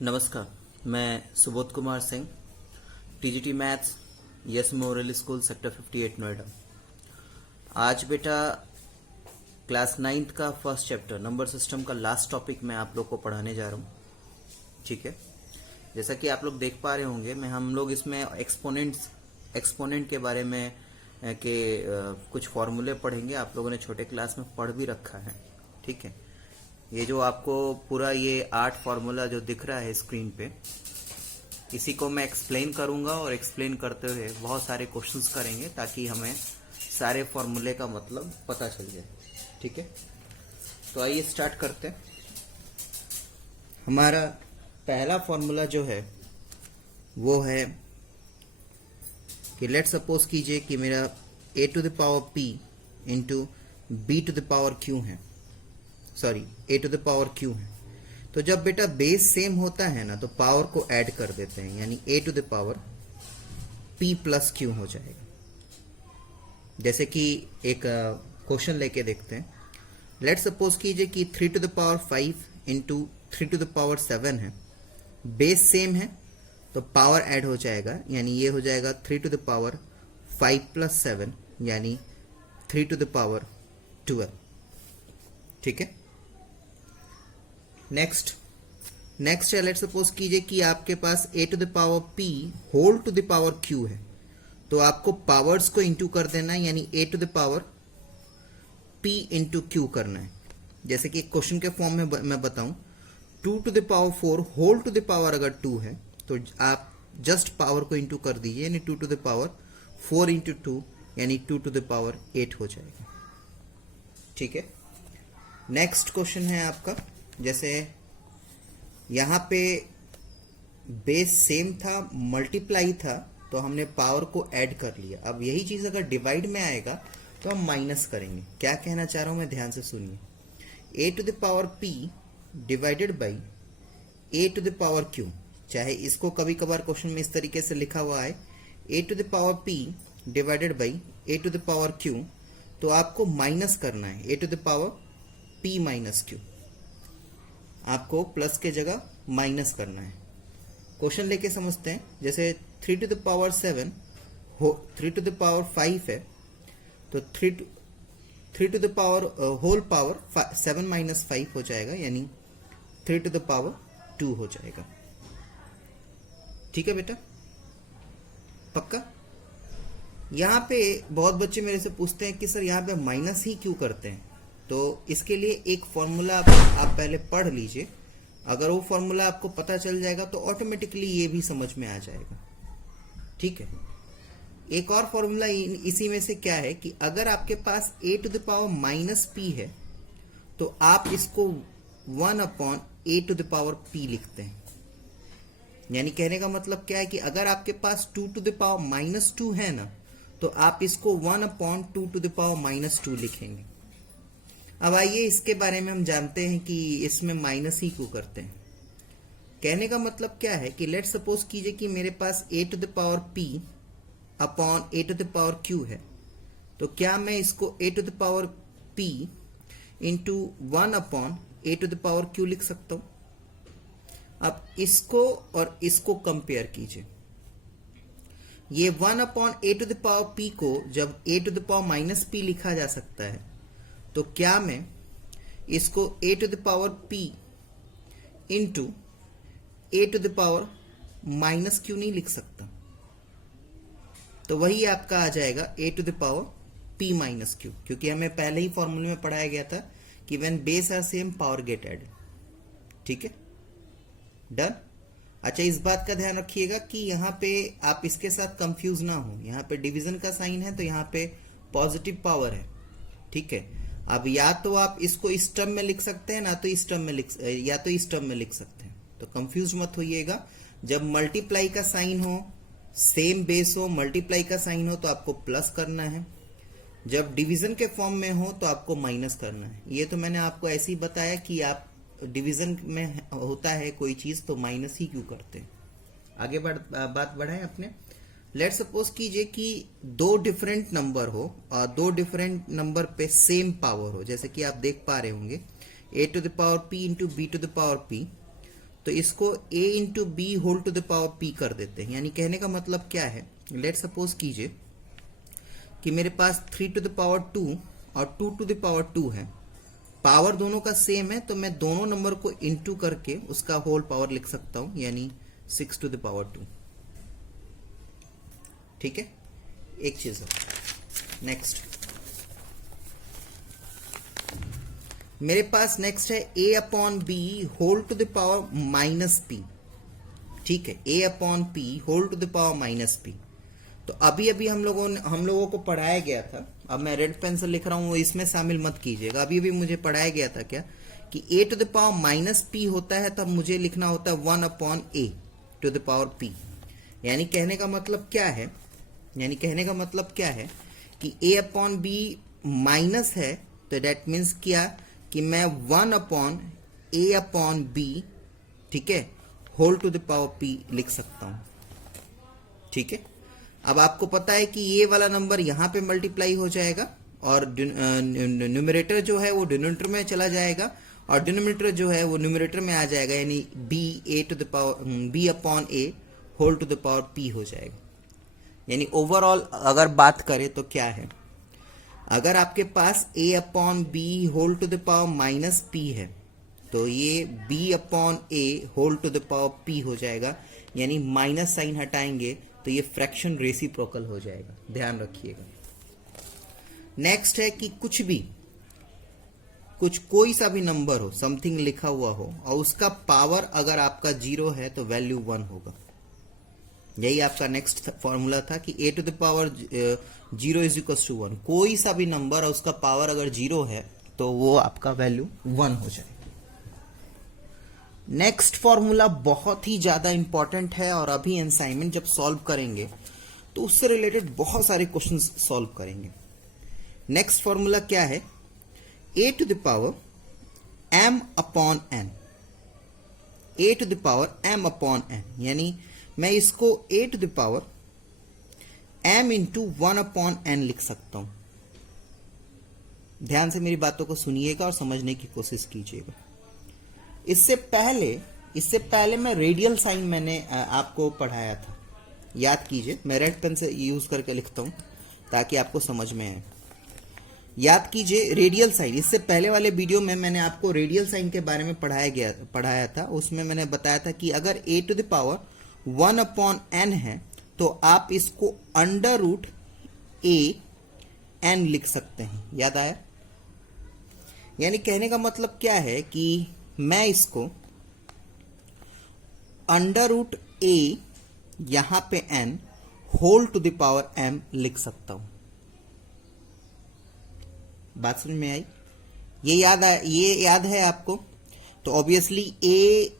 नमस्कार, मैं Subodh Kumar Singh, TGT maths, yes memorial school, sector 58, Noida. आज बेटा क्लास 9th का फर्स्ट चैप्टर नंबर सिस्टम का लास्ट टॉपिक मैं आप लोग को पढ़ाने जा रहा हूँ। ठीक है, जैसा कि आप लोग देख पा रहे होंगे, हम लोग इसमें एक्सपोनेंट के बारे में कुछ फॉर्मूले पढ़ेंगे। आप लोगों ने छोटे क्लास में पढ़ भी रखा है। ठीक है, ये जो आपको पूरा ये 8 फार्मूला जो दिख रहा है स्क्रीन पे, इसी को मैं एक्सप्लेन करूंगा और एक्सप्लेन करते हुए बहुत सारे क्वेश्चंस करेंगे ताकि हमें सारे फार्मूले का मतलब पता चल जाए। ठीक है, तो आइए स्टार्ट करते हैं। हमारा पहला फार्मूला जो है वो है कि लेट सपोज कीजिए कि मेरा a to the power p into b to the power q है, sorry a to the power q है। तो जब बेटा बेस सेम होता है ना, तो पावर को ऐड कर देते हैं, यानी a to the power p plus q हो जाएगा। जैसे कि एक क्वेश्चन लेके देखते हैं। लेट सपोज कीजिए कि 3 to the power 5 into 3 to the power 7 है, बेस सेम है तो पावर ऐड हो जाएगा, यानी ये हो जाएगा 3 टू द पावर 5 प्लस 7, यानी 3 टू द पावर 12। ठीक है, नेक्स्ट है, लेट सपोज कीजिए कि आपके पास a to the power p whole to the power q है, तो आपको पावर्स को इंटू कर देना है, यानी a to the power p into q करना है। जैसे कि क्वेश्चन के फॉर्म में मैं बताऊं, 2 to the power 4 whole to the power अगर 2 है तो आप जस्ट पावर को इंटू कर दीजिए, यानी 2 टू द पावर 4 इंटू 2, यानी 2 टू द पावर 8 हो जाएगा। ठीक है, नेक्स्ट क्वेश्चन है आपका, जैसे यहां पे बेस सेम था, मल्टीप्लाई था, तो हमने पावर को ऐड कर लिया। अब यही चीज अगर डिवाइड में आएगा तो हम माइनस करेंगे। क्या कहना चाह रहा हूं मैं, ध्यान से सुनिए। a to the power p divided by a to the power q, चाहे इसको कभी कभार क्वेश्चन में इस तरीके से लिखा हुआ है a to the power p divided by a to the power q, तो आपको माइनस करना है a to the power p minus q, आपको प्लस के जगह माइनस करना है। क्वेश्चन लेके समझते हैं। जैसे 3 to the power 7 3 to the power 5 है, तो 3 to the power whole power 7 minus 5 हो जाएगा, यानी 3 टू द पावर 2 हो जाएगा। ठीक है बेटा, पक्का। यहाँ पे बहुत बच्चे मेरे से पूछते हैं कि सर यहाँ पे माइनस ही क्यों करते हैं, तो इसके लिए एक फॉर्मूला आप पहले पढ़ लीजिए। अगर वो फॉर्मूला आपको पता चल जाएगा तो ऑटोमेटिकली ये भी समझ में आ जाएगा। ठीक है, एक और फॉर्मूला इसी में से क्या है कि अगर आपके पास a to the power minus p है तो आप इसको 1 upon a to the power p लिखते हैं। यानी कहने का मतलब क्या है कि अगर आपके पास 2 टू द पावर माइनस 2 है ना, तो आप इसको 1 upon 2 to the power minus 2 लिखेंगे। अब आइए इसके बारे में हम जानते हैं कि इसमें माइनस ही क्यों करते हैं। कहने का मतलब क्या है कि लेट सपोज कीजिए कि मेरे पास a to the power p upon a to the power q है, तो क्या मैं इसको a to the power p into 1 upon a to the power q लिख सकता हूं। अब इसको और इसको कंपेयर कीजिए। ये 1 upon a to the power p को जब a to the power minus p लिखा जा सकता है, तो क्या मैं इसको a to the power p into a to the power minus q नहीं लिख सकता। तो वही आपका आ जाएगा a to the power p minus q, क्योंकि हमें पहले ही फॉर्मूले में पढ़ाया गया था कि when base are same power get add. ठीक है, डन। अच्छा, इस बात का ध्यान रखिएगा कि यहाँ पे आप इसके साथ कंफ्यूज ना हो। यहाँ पे डिवीजन का साइन है तो यहाँ पे पॉजिटिव पावर है। ठीक है, अब या तो आप इसको इस टर्म में लिख सकते हैं, ना तो इस टर्म में या तो इस टर्म में लिख सकते हैं। तो कंफ्यूज मत होइएगा। जब मल्टीप्लाई का साइन हो, सेम बेस हो, मल्टीप्लाई का साइन हो, तो आपको प्लस करना है। जब डिवीजन के फॉर्म में हो तो आपको माइनस करना है। ये तो मैंने आपको ऐसे ही बताया कि आप डिवीजन में होता है कोई चीज तो माइनस ही क्यों करते हैं। आगे बात बढ़ाएं अपने। लेट सपोज कीजिए कि दो डिफरेंट नंबर हो और दो डिफरेंट नंबर पे सेम पावर हो, जैसे कि आप देख पा रहे होंगे a to the power p into b to the power p। तो इसको a into B whole to the power p कर देते हैं। यानी कहने का मतलब क्या है, लेट सपोज कीजिए कि मेरे पास 3 टू द पावर 2 और 2 टू द पावर 2 है, पावर दोनों का सेम है, तो मैं दोनों नंबर को इंटू करके उसका होल पावर लिख सकता हूं, यानी 6 टू द पावर 2। ठीक है, एक चीज है। नेक्स्ट मेरे पास नेक्स्ट है a upon B whole to the power minus P. ठीक है, a upon P whole to the power minus P. तो अभी अभी हम लोगों को पढ़ाया गया था, अब मैं रेड पेन से लिख रहा हूं, इसमें शामिल मत कीजिएगा। अभी अभी मुझे पढ़ाया गया था क्या कि a to the power minus P होता है, तब मुझे लिखना होता है 1 upon a to the power p। यानी कहने का मतलब क्या है, यानी कहने का मतलब क्या है कि a अपॉन बी माइनस है, तो दैट मीन्स क्या कि मैं 1 अपॉन a अपॉन बी, ठीक है, whole to the power p लिख सकता हूं। ठीक है, अब आपको पता है कि ये वाला नंबर यहां पे मल्टीप्लाई हो जाएगा और न्यूमरेटर जो है वो डिनोमिनेटर में चला जाएगा और डिनोमिनेटर जो है वो न्यूमरेटर में आ जाएगा, यानी b upon a whole to the power p हो जाएगा। यानी ओवरऑल अगर बात करें तो क्या है, अगर आपके पास a upon B whole to the power minus p है, तो ये b upon a whole to the power p हो जाएगा। यानी माइनस साइन हटाएंगे तो ये फ्रैक्शन रेसिप्रोकल हो जाएगा, ध्यान रखिएगा। नेक्स्ट है कि कोई सा भी नंबर हो, समथिंग लिखा हुआ हो और उसका पावर अगर आपका 0 है तो वैल्यू 1 होगा। यही आपका नेक्स्ट फॉर्मूला था कि a to the power 0 is equal to 1। कोई सा भी नंबर और उसका पावर अगर 0 है तो वो आपका वैल्यू 1 हो जाएगा। नेक्स्ट फॉर्मूला बहुत ही ज्यादा इंपॉर्टेंट है और अभी असाइनमेंट जब सॉल्व करेंगे तो उससे रिलेटेड बहुत सारे क्वेश्चंस सॉल्व करेंगे। नेक्स्ट फॉर्मूला क्या है, a to the power m upon n, a to the power m upon n। यानी मैं इसको a to the power m into 1 upon n लिख सकता हूं। ध्यान से मेरी बातों को सुनिएगा और समझने की कोशिश कीजिएगा। इससे पहले मैं रेडियल साइन मैंने आपको पढ़ाया था, याद कीजिए। मैं रेड पेन से यूज करके लिखता हूं ताकि आपको समझ में आए। याद कीजिए रेडियल साइन, इससे पहले वाले वीडियो में मैंने आपको रेडियल साइन के बारे में पढ़ाया था। उसमें मैंने बताया था कि अगर a to the power 1 upon n है तो आप इसको अंडर रूट a n लिख सकते हैं। याद आया? यानी कहने का मतलब क्या है कि मैं इसको अंडर रूट a यहां पे n whole to the power m लिख सकता हूं। बात समझ में आई? ये याद है आपको? तो ऑब्वियसली a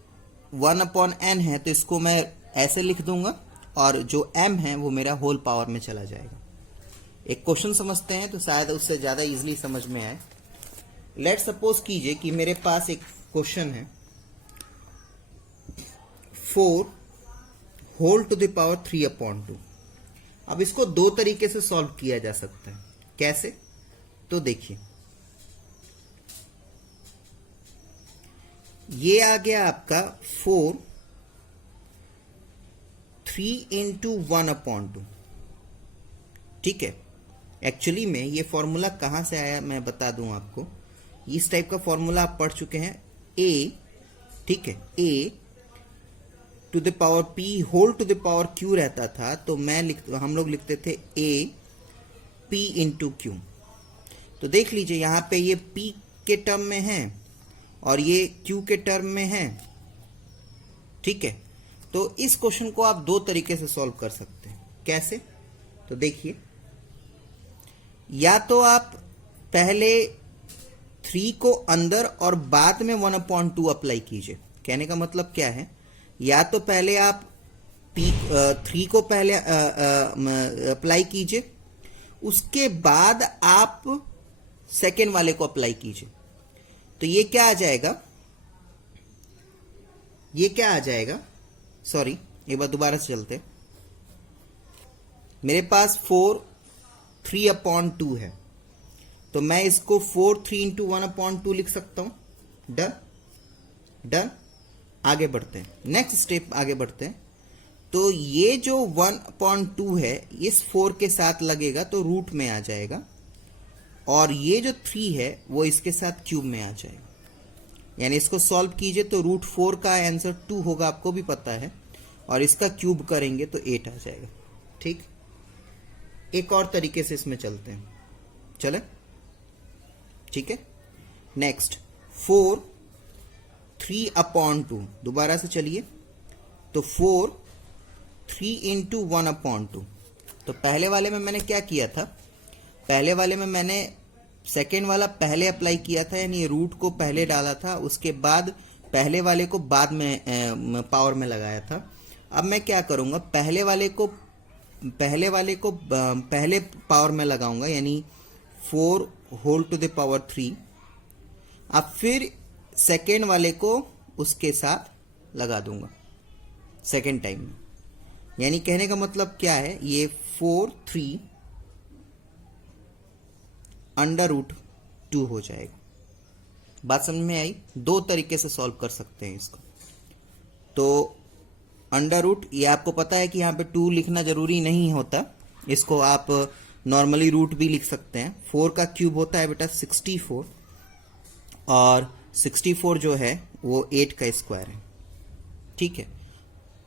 1 अपॉन n है तो इसको मैं ऐसे लिख दूंगा और जो m है वो मेरा होल पावर में चला जाएगा। एक क्वेश्चन समझते हैं तो शायद उससे ज्यादा इजीली समझ में आए। लेट सपोज कीजिए कि मेरे पास एक क्वेश्चन है 4 whole to the power 3 upon 2। अब इसको दो तरीके से सॉल्व किया जा सकता है। कैसे? तो देखिए, ये आ गया आपका 4 3 इंटू 1 अपॉन 2। ठीक है, एक्चुअली में ये फॉर्मूला कहां से आया मैं बता दूं आपको। इस टाइप का फॉर्मूला आप पढ़ चुके हैं। a, ठीक है, a to the power p whole to the power q रहता था, तो हम लोग लिखते थे a p इंटू क्यू। तो देख लीजिए यहां पे ये p के टर्म में है और ये q के टर्म में है। ठीक है, तो इस क्वेश्चन को आप दो तरीके से सॉल्व कर सकते हैं। कैसे? तो देखिए, या तो आप पहले 3 को अंदर और बाद में 1/2 अप्लाई कीजिए। कहने का मतलब क्या है, या तो पहले आप 3 को पहले अप्लाई कीजिए, उसके बाद आप सेकेंड वाले को अप्लाई कीजिए। तो ये क्या आ जाएगा, सॉरी एक बार दोबारा से चलते। मेरे पास 4 3 अपॉन 2 है, तो मैं इसको 4 3 इंटू 1/2 लिख सकता हूं। डन। आगे बढ़ते हैं, नेक्स्ट स्टेप आगे बढ़ते हैं। तो ये जो 1/2 है इस 4 के साथ लगेगा तो रूट में आ जाएगा, और ये जो 3 है वो इसके साथ क्यूब में आ जाएगा। यानी इसको सॉल्व कीजिए तो √4 का आंसर 2 होगा, आपको भी पता है, और इसका क्यूब करेंगे तो 8 आ जाएगा। ठीक, एक और तरीके से इसमें चलते हैं, चले, ठीक है। नेक्स्ट 4 3/2, दोबारा से चलिए, तो 4 3 × 1/2। तो पहले वाले में मैंने क्या किया था, पहले वाले में मैंने सेकेंड वाला पहले अप्लाई किया था, यानी रूट को पहले डाला था, उसके बाद पहले वाले को बाद में पावर में लगाया था। अब मैं क्या करूंगा, पहले वाले को पहले पावर में लगाऊंगा, यानी 4 होल टू द पावर 3। अब फिर सेकेंड वाले को उसके साथ लगा दूंगा सेकेंड टाइम में। यानी कहने का मतलब क्या है, ये 4 3 √2 हो जाएगा। बात समझ में आई? दो तरीके से सॉल्व कर सकते हैं इसको। तो √ ये आपको पता है कि यहाँ पे 2 लिखना जरूरी नहीं होता, इसको आप नॉर्मली रूट भी लिख सकते हैं। 4 का क्यूब होता है बेटा 64, और 64 जो है वो 8 का स्क्वायर है। ठीक है,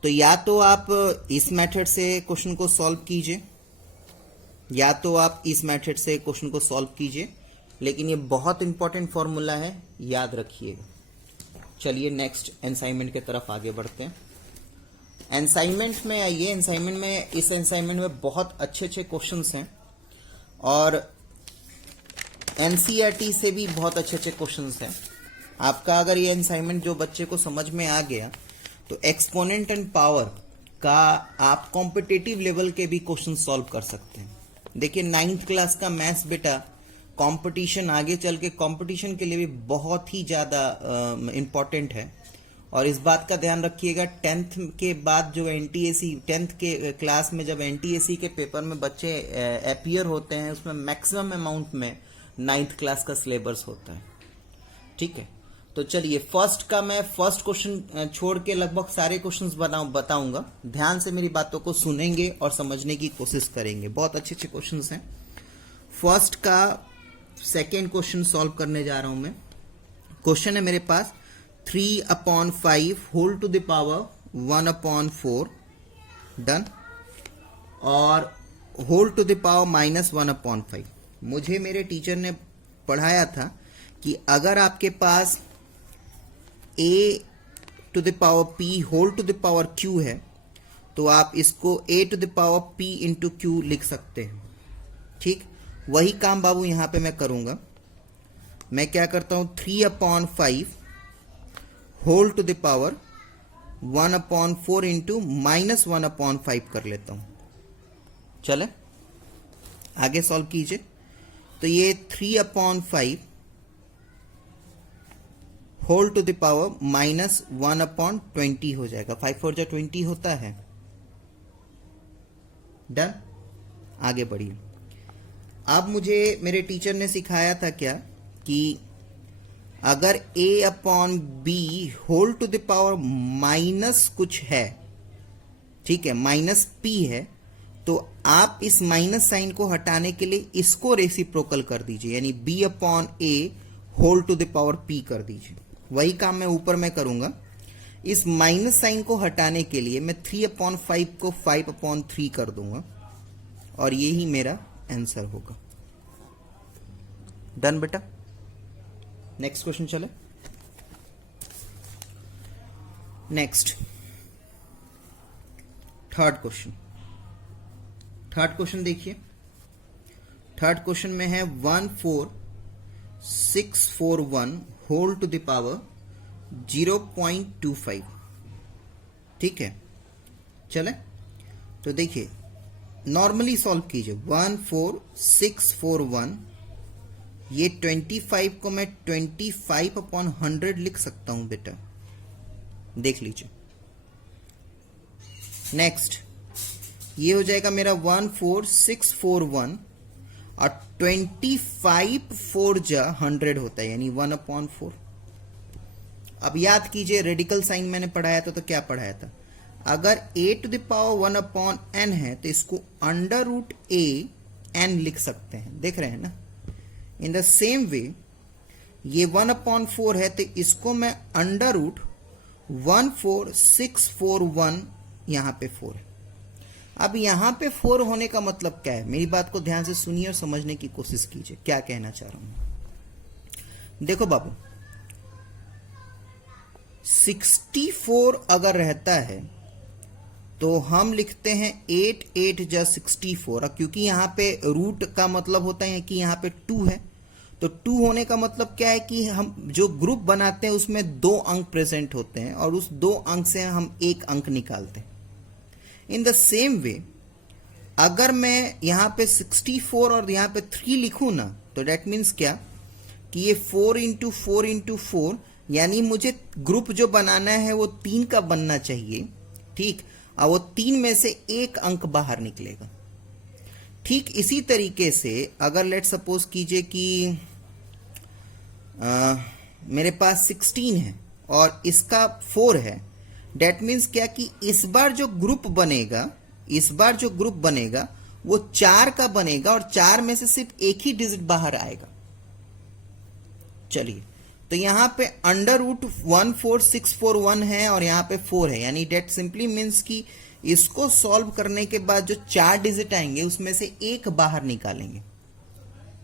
तो या तो आप इस मेथड से क्वेश्चन को सॉल्व कीजिए, या तो आप इस मेथड से क्वेश्चन को सॉल्व कीजिए, लेकिन ये बहुत इंपॉर्टेंट फॉर्मूला है, याद रखिएगा। चलिए नेक्स्ट असाइनमेंट की तरफ आगे बढ़ते हैं। असाइनमेंट में आइए, असाइनमेंट में, इस असाइनमेंट में बहुत अच्छे अच्छे क्वेश्चंस हैं, और एनसीईआरटी से भी बहुत अच्छे अच्छे क्वेश्चंस हैं। आपका अगर ये असाइनमेंट जो बच्चे को समझ में आ गया, तो एक्सपोनेंट एंड पावर का आप कॉम्पिटिटिव लेवल के भी क्वेश्चन सॉल्व कर सकते हैं। देखिए 9th क्लास का मैथ्स बेटा कंपटीशन, आगे चल के कंपटीशन के लिए भी बहुत ही ज़्यादा इम्पोर्टेंट है, और इस बात का ध्यान रखिएगा 10th के बाद जो एनटीएसी 10th के क्लास में जब एनटीएसी के पेपर में बच्चे अपीयर होते हैं, उसमें मैक्सिमम अमाउंट में 9th क्लास का सिलेबस होता है। ठीक है, तो चलिए फर्स्ट का मैं फर्स्ट क्वेश्चन छोड़ के लगभग सारे क्वेश्चंस बताऊंगा। ध्यान से मेरी बातों को सुनेंगे और समझने की कोशिश करेंगे, बहुत अच्छे अच्छे क्वेश्चंस हैं। फर्स्ट का सेकेंड क्वेश्चन सॉल्व करने जा रहा हूं मैं। क्वेश्चन है मेरे पास 3/5 whole to the power 1/4 done, और होल टू द पावर -1/5। मुझे मेरे टीचर ने पढ़ाया था कि अगर आपके पास a to the power p whole to the power q है, तो आप इसको a to the power p into q लिख सकते हैं। ठीक, वही काम बाबू यहां पे मैं करूंगा। मैं क्या करता हूं, 3/5 whole to the power 1/4 into -1/5 कर लेता हूं। चले आगे सॉल्व कीजिए। तो ये 3/5 होल टू द पावर -1/20 हो जाएगा। 5 4 जा 20 होता है। डन, आगे बढ़िए। अब मुझे मेरे टीचर ने सिखाया था क्या कि अगर a/b whole to the power minus कुछ है, ठीक है, -p है, तो आप इस माइनस साइन को हटाने के लिए इसको रेसिप्रोकल कर दीजिए, यानी b/a whole to the power p कर दीजिए। वही काम मैं ऊपर में करूंगा। इस माइनस साइन को हटाने के लिए मैं 3/5 को 5/3 कर दूंगा, और ये ही मेरा आंसर होगा। डन बेटा, नेक्स्ट क्वेश्चन चले। नेक्स्ट थर्ड क्वेश्चन देखिए। थर्ड क्वेश्चन में है 14641 होल टू द पावर 0.25। ठीक है, चले तो देखिए नॉर्मली सॉल्व कीजिए। 14641, ये 25 को मैं 25/100 लिख सकता हूं बेटा, देख लीजिए। नेक्स्ट ये हो जाएगा मेरा 14641, और 25 4 जा 100 होता है, यानी 1/4। अब याद कीजिए रेडिकल साइन मैंने पढ़ाया था, तो क्या पढ़ाया था, अगर a to the power 1 upon n है तो इसको अंडर रूट a n लिख सकते हैं, देख रहे हैं ना। इन द सेम वे ये 1 अपॉन 4 है तो इसको मैं अंडर रूट 14641, यहां पे 4 है। अब यहां पे 4 होने का मतलब क्या है, मेरी बात को ध्यान से सुनिए और समझने की कोशिश कीजिए क्या कहना चाह रहा हूं। देखो बाबू, 64 अगर रहता है तो हम लिखते हैं 8 8 जा 64, क्योंकि यहां पे रूट का मतलब होता है कि यहां पे 2 है, तो 2 होने का मतलब क्या है कि हम जो ग्रुप बनाते हैं उसमें 2 अंक प्रेजेंट होते हैं और उस 2 अंक से हम 1 अंक निकालते हैं। इन द सेम वे अगर मैं यहां पे 64 और यहां पे 3 लिखूं ना, तो डेट मीन्स क्या कि ये 4 इंटू 4 इंटू 4, यानी मुझे ग्रुप जो बनाना है वो 3 का बनना चाहिए, ठीक, और वो 3 में से 1 अंक बाहर निकलेगा। ठीक इसी तरीके से अगर लेट सपोज कीजिए कि मेरे पास 16 है और इसका 4 है, डेट मीन्स क्या कि इस बार जो ग्रुप बनेगा वो 4 का बनेगा और 4 में से सिर्फ एक ही डिजिट बाहर आएगा। चलिए, तो यहां पे अंडर रूट 14641 है और यहां पे 4 है, यानी डेट सिंपली मीन्स कि इसको सॉल्व करने के बाद जो 4 डिजिट आएंगे उसमें से 1 बाहर निकालेंगे।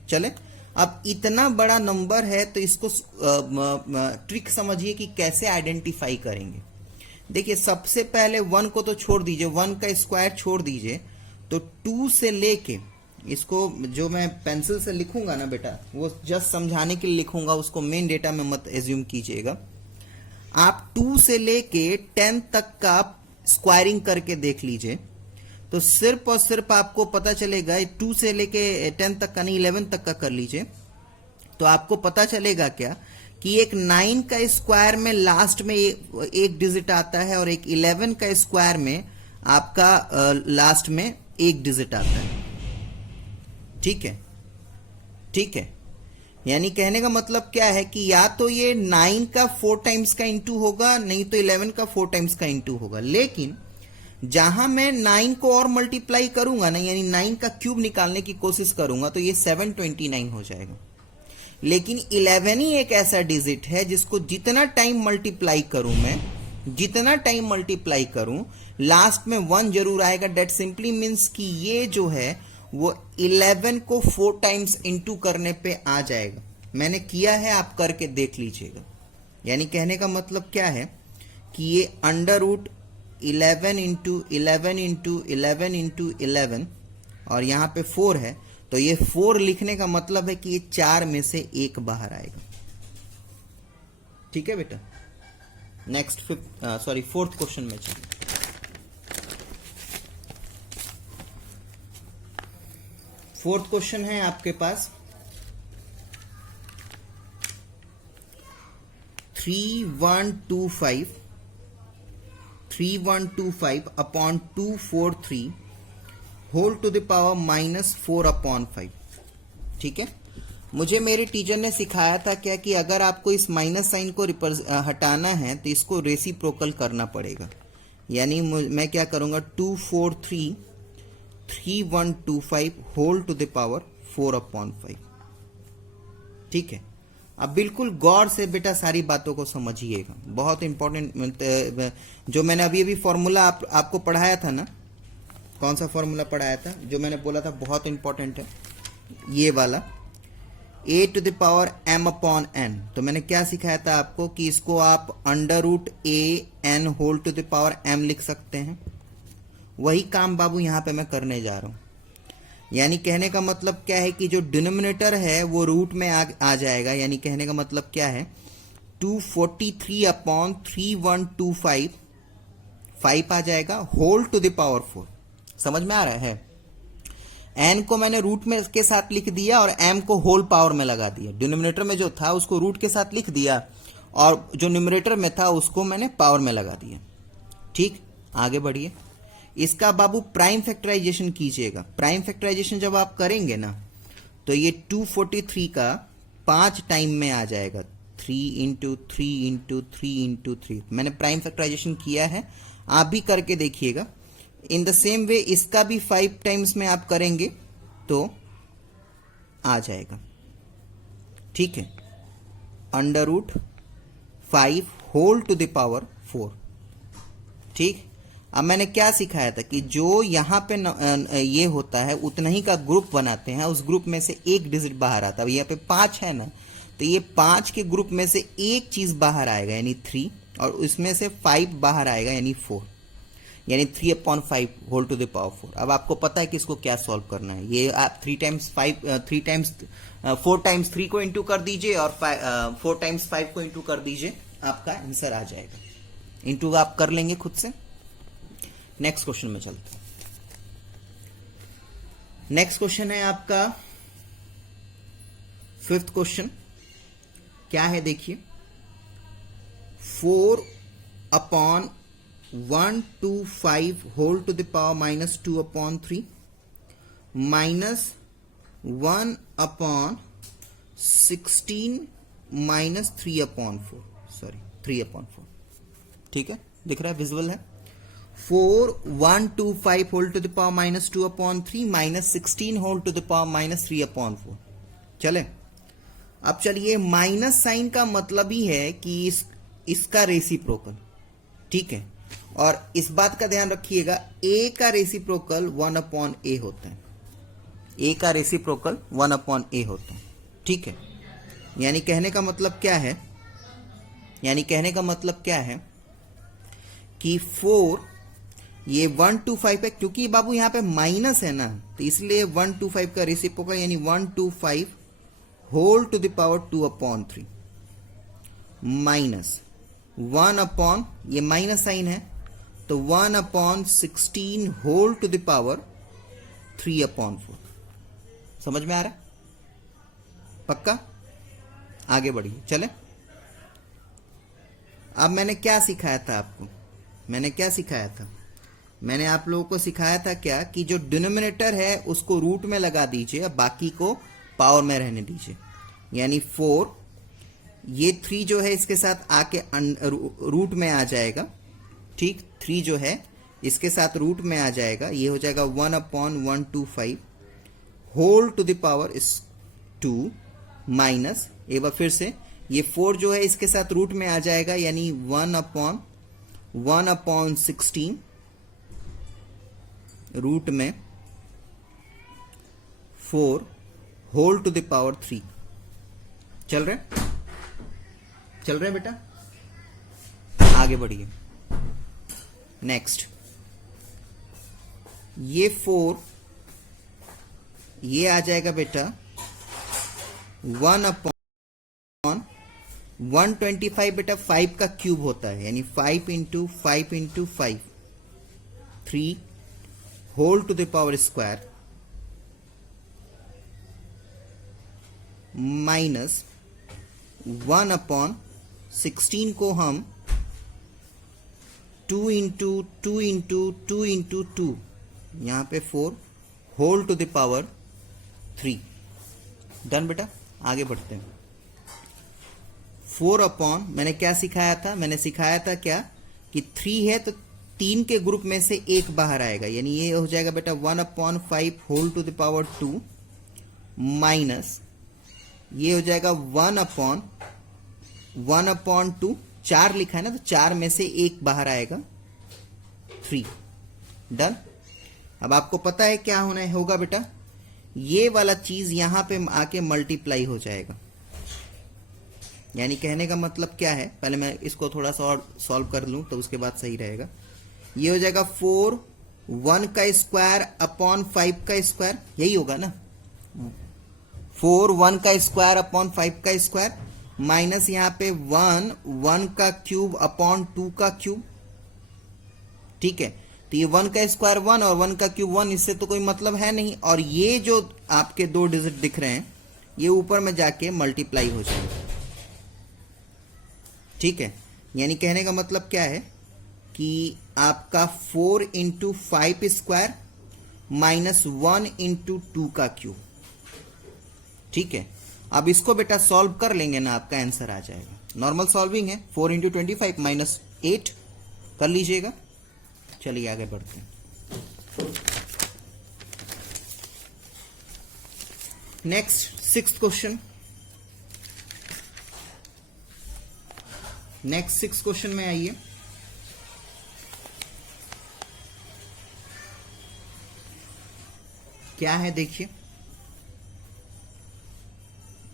चले, अब इतना बड़ा नंबर है तो इसको ट्रिक समझिए कि कैसे आइडेंटिफाई करेंगे। देखिए, सबसे पहले 1 को तो छोड़ दीजिए, 1 का स्क्वायर छोड़ दीजिए, तो 2 से लेके इसको जो मैं पेंसिल से लिखूंगा ना बेटा, वो जस्ट समझाने के लिए लिखूंगा, उसको मेन डेटा में मत एज्यूम कीजिएगा। आप 2 से लेके 10 तक का स्क्वायरिंग करके देख लीजिए, तो सिर्फ और सिर्फ आपको पता चलेगा, 2 से लेके 10 तक का नहीं 11 तक का कर लीजिए, तो आपको पता चलेगा क्या कि एक 9 का स्क्वायर में लास्ट में एक डिजिट आता है और एक 11 का स्क्वायर में आपका लास्ट में एक डिजिट आता है। ठीक है, ठीक है, यानी कहने का मतलब क्या है कि या तो ये 9 का 4 टाइम्स का इंटू होगा, नहीं तो 11 का 4 टाइम्स का इंटू होगा। लेकिन जहां मैं 9 को और मल्टीप्लाई करूंगा ना, यानी 9 का क्यूब निकालने की कोशिश करूंगा, तो ये 729 हो जाएगा। लेकिन 11 ही एक ऐसा डिजिट है जिसको जितना टाइम मल्टीप्लाई करूं लास्ट में 1 जरूर आएगा। डेट सिंपली मीन्स कि ये जो है वो 11 को 4 टाइम्स इंटू करने पे आ जाएगा। मैंने किया है, आप करके देख लीजिएगा। यानी कहने का मतलब क्या है कि ये under root 11 into 11 into 11 into 11 और यहां पे 4 है, तो ये 4 लिखने का मतलब है कि ये 4 में से 1 बाहर आएगा। ठीक है बेटा, नेक्स्ट फोर्थ क्वेश्चन में चलिए। फोर्थ क्वेश्चन है आपके पास 3125 upon 243 whole to the power -4 upon 5। ठीक है, मुझे मेरे टीचर ने सिखाया था क्या कि अगर आपको इस माइनस साइन को हटाना है तो इसको रेसिप्रोकल करना पड़ेगा। यानी मैं क्या करूंगा, 2433125 whole to the power 4 upon 5। ठीक है, अब बिल्कुल गौर से बेटा सारी बातों को समझिएगा, बहुत इंपॉर्टेंट। जो मैंने अभी फॉर्मूला आपको पढ़ाया था ना, कौन सा फॉर्मूला पढ़ाया था जो मैंने बोला था बहुत इंपॉर्टेंट है, ये वाला a to the power m upon n। तो मैंने क्या सिखाया था आपको कि इसको आप under root a n whole to the power m लिख सकते हैं। वही काम बाबू यहां पे मैं करने जा रहा हूं। यानी कहने का मतलब क्या है कि जो डिनोमिनेटर है वो रूट में आ जाएगा। यानी कहने का मतलब क्या है, 243 अपॉन 3125 5 आ जाएगा होल टू द पावर 4। समझ में आ रहा है? n को मैंने रूट में के साथ लिख दिया और m को होल पावर में लगा दिया। डिनोमिनेटर में जो था उसको रूट के साथ लिख दिया और जो न्यूमरेटर में था उसको मैंने पावर में लगा दिया। ठीक, आगे बढ़िए। इसका बाबू प्राइम फैक्टराइजेशन कीजिएगा। प्राइम फैक्टराइजेशन जब आप करेंगे ना तो ये 243 का 5 टाइम में आ जाएगा, 3 मैंने प्राइम फैक्टराइजेशन किया है, आप भी करके देखिएगा। इन द सेम वे इसका भी 5 टाइम्स में आप करेंगे तो आ जाएगा, ठीक है। √5 होल टू द पावर 4, ठीक। अब मैंने क्या सिखाया था कि जो यहाँ पे ये होता है उतना ही का ग्रुप बनाते हैं, उस ग्रुप में से एक डिजिट बाहर आता है। यहाँ पे 5 है ना, तो ये 5 के ग्रुप में से एक चीज बाहर आएगा यानी 3, और उसमें से 5 बाहर आएगा यानी 4, यानी 3/5 होल टू द पावर 4। अब आपको पता है कि इसको क्या सॉल्व करना है। ये आप 4 टाइम्स 3 को इंटू कर दीजिए और 4 टाइम्स 5 को इंटू कर दीजिए, आपका आंसर आ जाएगा। इंटू आप कर लेंगे खुद से। नेक्स्ट क्वेश्चन में चलते हैं। नेक्स्ट क्वेश्चन है आपका 5th क्वेश्चन। क्या है देखिए, 4/125 whole to the power -2/3 -1/16 -3/4, sorry 3/4, ठीक है, दिख रहा है, विजुअल है। 4/125 whole to the power -2/3 -16 whole to the power -3/4। चले, अब चलिए, माइनस साइन का मतलब ही है कि इसका रेसिप्रोकल, ठीक है। और इस बात का ध्यान रखिएगा, a का रेसिप्रोकल 1/a होता है। a का रेसिप्रोकल 1/a होता है, ठीक है। यानी कहने का मतलब क्या है, कि 4, ये 125 है, क्योंकि बाबू यहां पे माइनस है ना, तो इसलिए 125 का रेसिप्रोकल यानी 125 whole to the power 2/3 minus 1/, ये माइनस साइन है, तो 1/16 होल टू द पावर 3/4। समझ में आ रहा है? पक्का? आगे बढ़िए, चले। अब मैंने क्या सिखाया था आपको, मैंने आप लोगों को सिखाया था क्या, कि जो डिनोमिनेटर है उसको रूट में लगा दीजिए, बाकी को पावर में रहने दीजिए। यानी 4, ये 3 जो है इसके साथ आके रूट में आ जाएगा, ठीक। 3 जो है इसके साथ रूट में आ जाएगा, ये हो जाएगा 1/125 whole to the power 2 minus, एक बार फिर से, ये 4 जो है इसके साथ रूट में आ जाएगा, यानी 1/16 रूट में 4 होल टू द पावर 3। चल रहे बेटा? आगे बढ़िए। नेक्स्ट, ये 4, ये आ जाएगा बेटा 1/125, बेटा 5 का क्यूब होता है, यानी 5 × 5 × 5 3 whole to the power square minus 1/16 को हम 2 × 2 × 2 × 2, यहां पे 4 whole to the power 3। Done बेटा, आगे बढ़ते हैं। 4/, मैंने क्या सिखाया था, क्या कि 3 है तो 3 के ग्रुप में से एक बाहर आएगा, यानी ये हो जाएगा बेटा 1/5 whole to the power 2 minus, ये हो जाएगा 1/2, 4 लिखा है ना, तो 4 में से एक बाहर आएगा 3। डन। अब आपको पता है क्या होगा बेटा, ये वाला चीज यहां पे आके मल्टीप्लाई हो जाएगा। यानी कहने का मतलब क्या है, पहले मैं इसको थोड़ा सा और सॉल्व कर लूं तो उसके बाद सही रहेगा। ये हो जाएगा 4 1 का स्क्वायर अपॉन 5 का स्क्वायर, यही होगा ना, 4 1 का स्क्वायर अपॉन 5 का स्क्वायर माइनस यहाँ पे 1 1 का क्यूब अपॉन 2 का क्यूब, ठीक है। तो ये 1 का स्क्वायर 1 और 1 का क्यूब 1, इससे तो कोई मतलब है नहीं, और ये जो आपके 2 डिजिट दिख रहे हैं ये ऊपर में जाके मल्टीप्लाई हो जाएगा, ठीक है। यानी कहने का मतलब क्या है कि आपका 4 × 5 स्क्वायर माइनस 1 × 2 का क्यूब, ठीक है। अब इसको बेटा सॉल्व कर लेंगे ना, आपका आंसर आ जाएगा। नॉर्मल सॉल्विंग है, 4 इंटू 25 माइनस 8 कर लीजिएगा। चलिए आगे बढ़ते हैं। Next sixth question. Next sixth question में आइए। क्या है देखिए,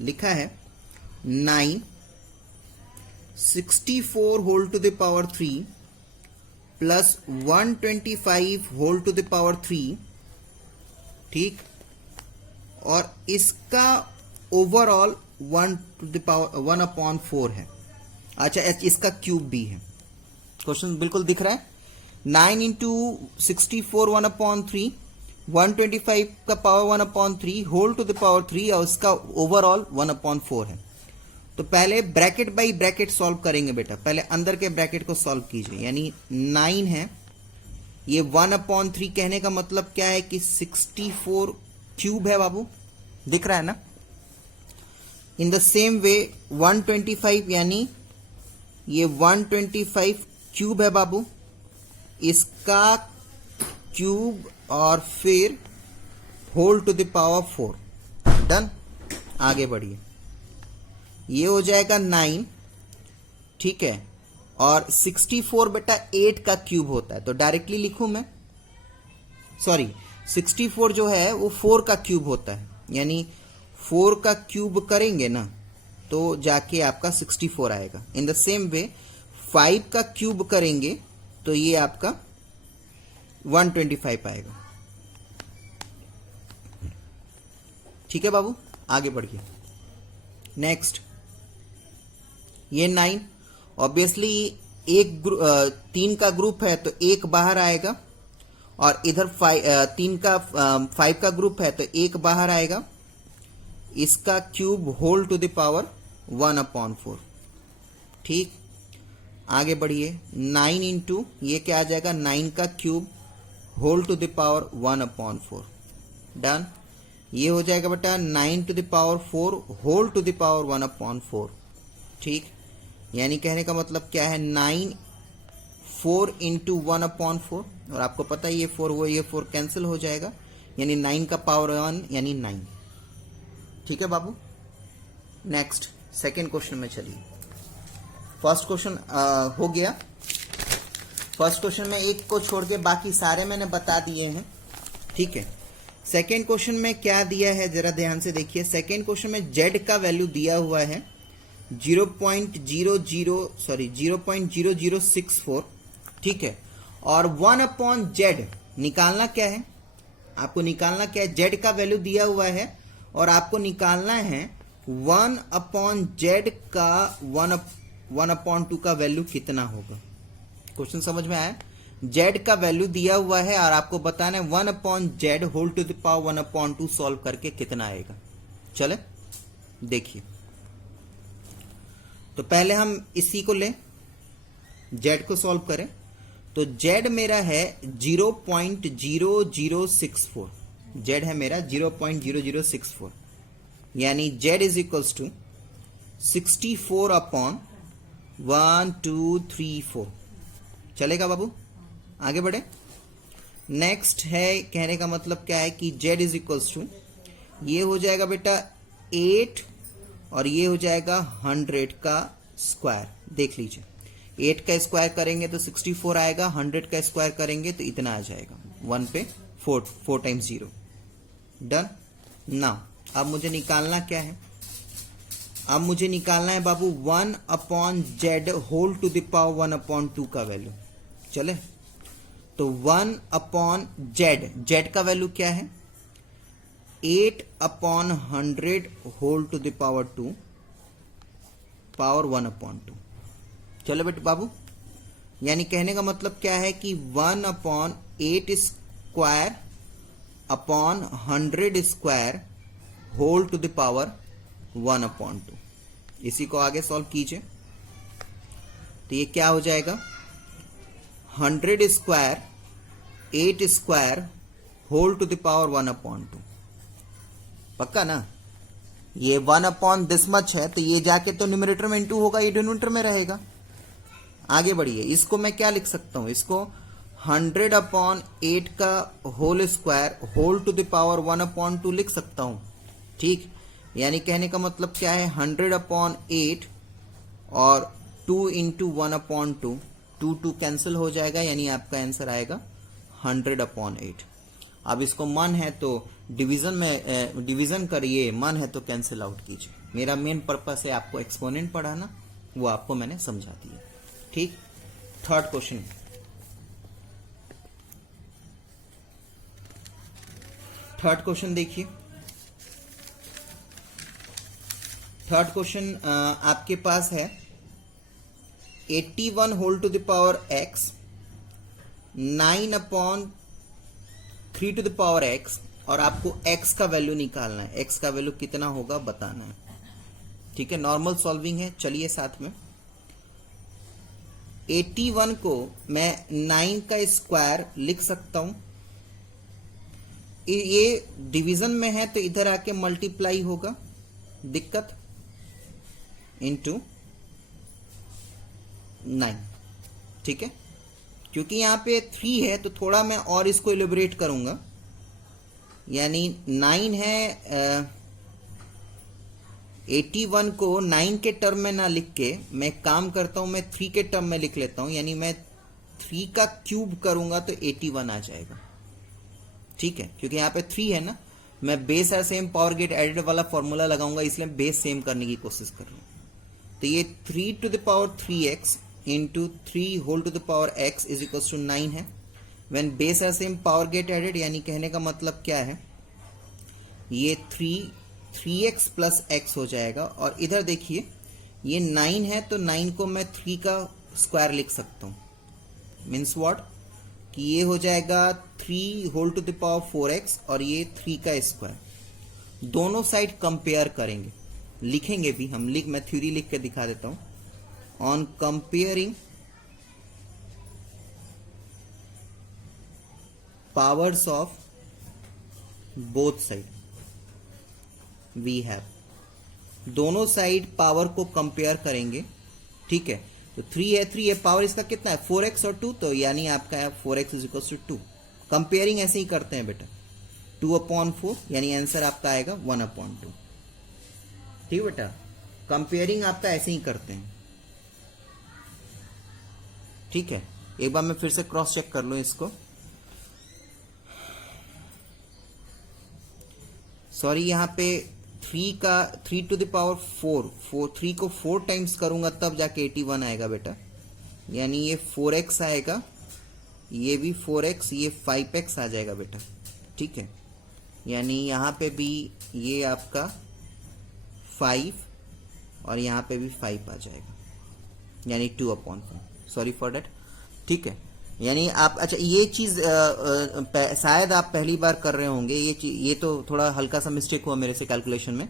लिखा है 9 64 whole to the power 3 plus 125 whole to the power 3, ठीक, और इसका ओवरऑल 1 टू द पावर 1/4 है। अच्छा, इसका क्यूब भी है। क्वेश्चन बिल्कुल दिख रहा है। 9 इंटू 64 1/3, 125 का power 1/3 whole to the power 3 और उसका ओवरऑल 1/4 है। तो पहले ब्रैकेट बाई ब्रैकेट सॉल्व करेंगे बेटा। पहले अंदर के ब्रैकेट को सॉल्व कीजिए। यानी 9 है, ये 1/3 कहने का मतलब क्या है कि 64 क्यूब है बाबू, दिख रहा है ना। इन द सेम वे 125 यानी ये 125 क्यूब है बाबू, इसका क्यूब और फिर whole to the power 4। Done, आगे बढ़िए। ये हो जाएगा 9, ठीक है, और 64 बेटा 8 का क्यूब होता है, तो डायरेक्टली लिखूं मैं, सॉरी 64 जो है वो 4 का क्यूब होता है, यानी 4 का क्यूब करेंगे ना तो जाके आपका 64 आएगा। इन द सेम वे 5 का क्यूब करेंगे तो ये आपका 125 आएगा। ठीक है बाबू, आगे बढ़िए। नेक्स्ट, ये 9 ऑब्वियसली एक 3 का ग्रुप है तो एक बाहर आएगा, और इधर 5 का ग्रुप है तो एक बाहर आएगा। इसका cube whole to the power 1/4, ठीक। आगे बढ़िए। 9 इंटू ये क्या आ जाएगा, 9 का cube whole to the power 1/4। Done, ये हो जाएगा बेटा 9 to the power 4 whole to the power 1/4, ठीक। यानी कहने का मतलब क्या है, 9 4 इंटू 1/4, और आपको पता है ये 4 वो ये 4 कैंसिल हो जाएगा, यानी 9 का पावर 1 यानी 9। ठीक है बाबू। नेक्स्ट सेकेंड क्वेश्चन में चलिए। फर्स्ट क्वेश्चन हो गया। फर्स्ट क्वेश्चन में एक को छोड़ के बाकी सारे मैंने बता दिए हैं, ठीक है। सेकेंड क्वेश्चन में क्या दिया है जरा ध्यान से देखिए। सेकेंड क्वेश्चन में जेड का वैल्यू दिया हुआ है 0.0064, ठीक है, और 1/z निकालना क्या है, आपको निकालना क्या है, जेड का वैल्यू दिया हुआ है और आपको निकालना है 1/z का 1/2 का वैल्यू कितना होगा। क्वेश्चन समझ में आया। z का वैल्यू दिया हुआ है और आपको बताना है 1/z whole to the power 1/2 solve करके कितना आएगा। चले देखिए, तो पहले हम इसी को लें, z को सॉल्व करें। तो z मेरा है 0.0064, z है मेरा 0.0064, यानी z इज इक्वल्स टू 64/1 2 3 4। चलेगा बाबू, आगे बढ़े। नेक्स्ट है, कहने का मतलब क्या है कि z इज इक्वल्स टू, ये हो जाएगा बेटा 8 और ये हो जाएगा 100 का स्क्वायर। देख लीजिए, 8 का स्क्वायर करेंगे तो 64 आएगा, 100 का स्क्वायर करेंगे तो इतना आ जाएगा, 1 पे 4 टाइम्स 0। डन। ना अब मुझे निकालना क्या है, अब मुझे निकालना है बाबू 1/z whole to the power 1/2 का वैल्यू। चले, तो 1/z, z का वैल्यू क्या है 8/100 whole to the power 2 power 1/2। चलो बेटे बाबू, यानी कहने का मतलब क्या है कि 1/8 square upon 100 square whole to the power 1/2। इसी को आगे सॉल्व कीजिए तो ये क्या हो जाएगा, 100 square 8 square whole to the power 1/2। पक्का ना। ये 1/this मच है, तो ये जाके तो न्यूमरेटर में इंटू होगा, ये डिनोमिनेटर में रहेगा। आगे बढ़िए, इसको मैं क्या लिख सकता हूं, इसको 100/8 का whole square whole to the power 1/2 लिख सकता हूं। ठीक, यानी कहने का मतलब क्या है, 100/8 और 2 इंटू 1/2, 2 कैंसिल हो जाएगा, यानी आपका आंसर आएगा 100/8। अब इसको मन है तो डिवीजन करिए, मन है तो कैंसिल आउट कीजिए। मेरा मेन पर्पस है आपको एक्सपोनेंट पढ़ाना, वो आपको मैंने समझा दिया। ठीक, थर्ड क्वेश्चन। थर्ड क्वेश्चन देखिए। थर्ड क्वेश्चन आपके पास है 81 whole to the power x, 9/3 to the power x, और आपको x का वैल्यू निकालना है। x का वैल्यू कितना होगा बताना है। ठीक है, नॉर्मल सॉल्विंग है, चलिए साथ में। 81 को मैं 9 का स्क्वायर लिख सकता हूं, ये डिवीजन में है तो इधर आके मल्टीप्लाई होगा, दिक्कत, इंटू 9। ठीक है, क्योंकि यहां पे 3 है तो थोड़ा मैं और इसको इलेबोरेट करूंगा, यानी 9 है, 81 को 9 के टर्म में ना लिख के मैं काम करता हूं, मैं 3 के टर्म में लिख लेता हूं, यानी मैं 3 का क्यूब करूंगा तो 81 आ जाएगा। ठीक है, क्योंकि यहां पे 3 है ना, मैं बेस और सेम पावर गेट एडेड वाला फॉर्मूला लगाऊंगा, इसलिए बेस सेम करने की कोशिश कर रहा हूं। तो ये 3 to the power 3x into 3 whole to the power x is equal to 9 है। When base are same power get added, यानी कहने का मतलब क्या है, ये 3x प्लस x हो जाएगा, और इधर देखिए ये 9 है तो 9 को मैं 3 का स्क्वायर लिख सकता हूं, मीन्स व्हाट, कि ये हो जाएगा 3 whole to the power 4x और ये 3 का स्क्वायर। दोनों साइड कंपेयर करेंगे, लिखेंगे भी हम, मैं थ्योरी लिख के दिखा देता हूं। On comparing powers of both side we have, दोनों साइड पावर को कंपेयर करेंगे। ठीक है, तो 3 है, पावर इसका कितना है 4x और 2, तो यानी आपका है 4x is equal to 2। Comparing ऐसे ही करते हैं बेटा, 2/4, यानी आंसर आपका आएगा 1/2। ठीक बेटा, कंपेयरिंग आपका ऐसे ही करते हैं। ठीक है, एक बार मैं फिर से क्रॉस चेक कर लूं इसको। सॉरी, यहां पे 3 टू द पावर 4, 3 को 4 टाइम्स करूंगा तब जाके 81 आएगा बेटा, यानी ये 4x आएगा, ये भी 4x, ये 5x आ जाएगा बेटा। ठीक है, यानी यहां पे भी ये आपका 5 और यहां पे भी 5 आ जाएगा, यानी 2/4, सॉरी फॉर डेट। ठीक है, यानी आप, अच्छा ये चीज शायद आप पहली बार कर रहे होंगे, ये तो थोड़ा हल्का सा मिस्टेक हुआ मेरे से कैलकुलेशन में।